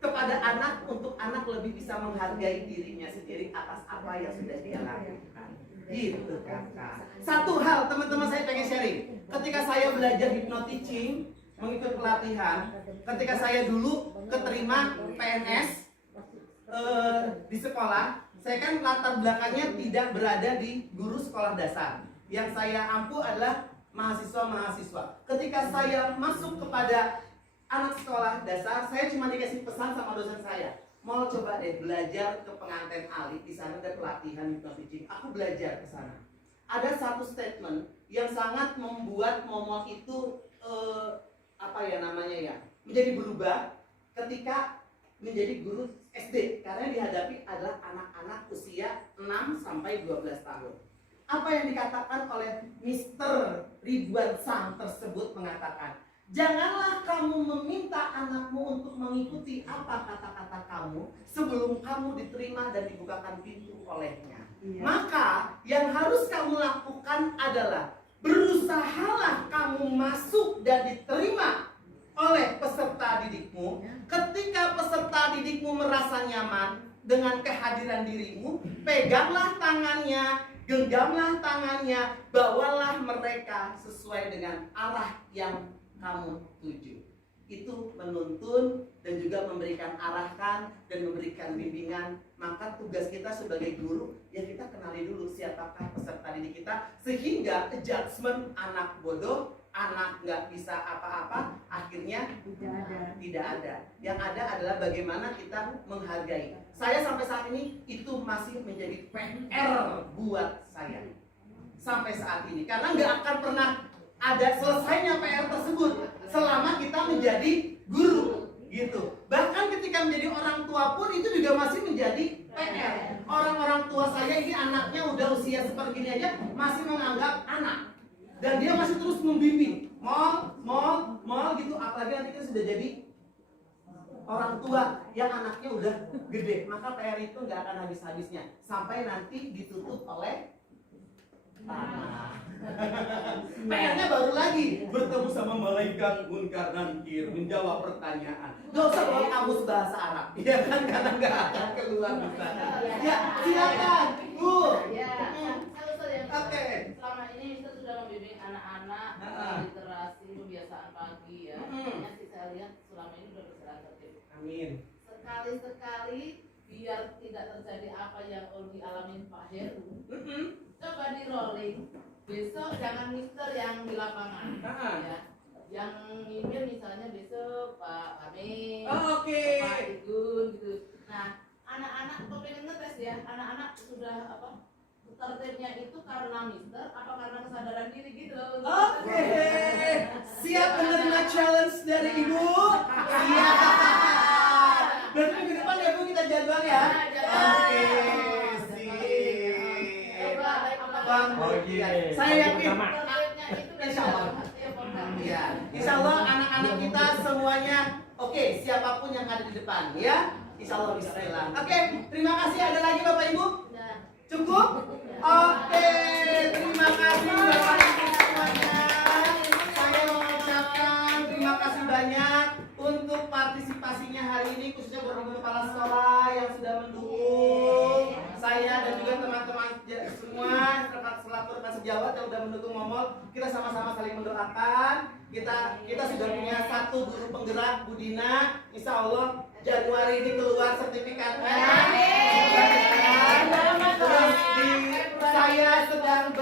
kepada anak untuk anak lebih bisa menghargai dirinya sendiri atas apa yang sudah dia lakukan. Gitu kakak. Satu hal teman-teman saya pengen sharing. Ketika saya belajar hypnoteaching, mengikut pelatihan, ketika saya dulu keterima PNS di sekolah, saya kan latar belakangnya tidak berada di guru sekolah dasar. Yang saya ampu adalah mahasiswa-mahasiswa. Ketika saya masuk kepada anak sekolah dasar, saya cuma dikasih pesan sama dosen saya, mau coba deh belajar ke pengantin Ali, di sana ada pelatihan hypnoteaching. Aku belajar ke sana. Ada satu statement yang sangat membuat Momon itu apa ya namanya ya, menjadi berubah ketika menjadi guru SD karena yang dihadapi adalah anak-anak usia 6 sampai 12 tahun. Apa yang dikatakan oleh Mr. Ridwan Sang tersebut mengatakan, janganlah kamu meminta anakmu untuk mengikuti apa kata-kata kamu sebelum kamu diterima dan dibukakan pintu olehnya. Maka yang harus kamu lakukan adalah berusahalah kamu masuk dan diterima oleh peserta didikmu. Ketika peserta didikmu merasa nyaman dengan kehadiran dirimu, peganglah tangannya, genggamlah tangannya, bawalah mereka sesuai dengan arah yang kamu tuju. Itu menuntun dan juga memberikan arahan dan memberikan bimbingan. Maka tugas kita sebagai guru, ya kita kenali dulu siapakah peserta didik kita, sehingga adjustment anak bodoh, anak nggak bisa apa-apa, akhirnya tidak ada. Yang ada adalah bagaimana kita menghargai. Saya sampai saat ini itu masih menjadi PR buat saya sampai saat ini, karena nggak akan pernah ada selesainya PR tersebut selama kita menjadi guru gitu. Bahkan ketika menjadi orang tua pun itu juga masih menjadi PR. Orang-orang tua saya ini anaknya udah usia seperti ini aja masih menganggap anak, dan dia masih terus membimbing mal gitu. Apalagi nanti kita sudah jadi orang tua yang anaknya udah gede, maka PR itu nggak akan habis-habisnya sampai nanti ditutup oleh tanah. PR-nya baru lagi bertemu sama malaikat munkar nakir, menjawab pertanyaan. Gak usah bawa kamus bahasa Arab, ya kan, karena nggak akan keluar di sana. Ya, silakan, Bu. Oke. Selama ini kita sudah membimbing anak-anak literasi, pembiasaan pagi ya. Yang saya lihat selama ini sudah berjalan tertib. Amin. Sekali-sekali biar tidak terjadi apa yang dialami Pak Heru. Coba di rolling. Besok jangan mister yang di lapangan. Ya. Yang email misalnya besok Pak Amin, Pak Igun gitu. Nah, anak-anak pengen ngetes ya. Anak-anak sudah apa? Tertibnya itu karena mister apa karena kesadaran diri gitu loh. Oke. Siap menerima challenge dari Ibu? Siap. Berarti minggu depan ya Bu kita jadwal ya. Oke. Saya yakin Insya Allah. Ya, Insya Allah anak-anak kita semuanya oke, siapapun yang ada di depan ya. Insya Allah bismillah. Oke, terima kasih. Ada lagi Bapak Ibu? Cukup? Oke, terima kasih Bapak Ibu semuanya. Saya mengucapkan terima kasih banyak untuk partisipasinya hari ini, khususnya buat ibu kepala sekolah yang sudah mendukung saya dan juga teman-teman semua selaku rekan sejawat yang sudah mendukung Momol. Kita sama-sama saling mendoakan. Kita sudah punya satu guru penggerak, Bu Dina. Insya Allah Januari ini keluar sertifikatnya. Terus saya sedang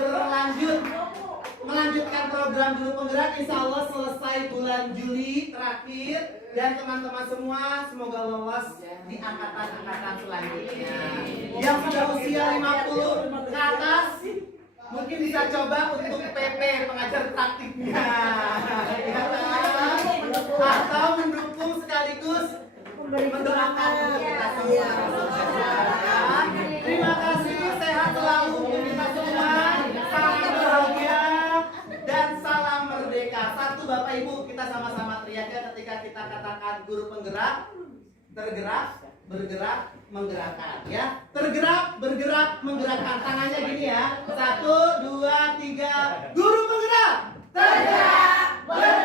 melanjutkan program guru penggerak. Insya Allah selesai bulan Juli terakhir. Dan teman-teman semua semoga lolos di angkatan-angkatan selanjutnya. Yang sudah usia 50 ke atas mungkin bisa coba untuk PP pengajar praktiknya, ya kan? Atau mendukung sekaligus mendoakan untuk kita semua. Terima kasih, sehat selalu untuk kita semua, salam bahagia dan salam merdeka. Satu Bapak Ibu, kita sama-sama teriaknya ketika kita katakan guru penggerak, tergerak, bergerak, menggerakkan ya. Tergerak, bergerak, menggerakkan. Tangannya gini ya. 1, 2, 3. Guru penggerak. Tergerak, bergerak.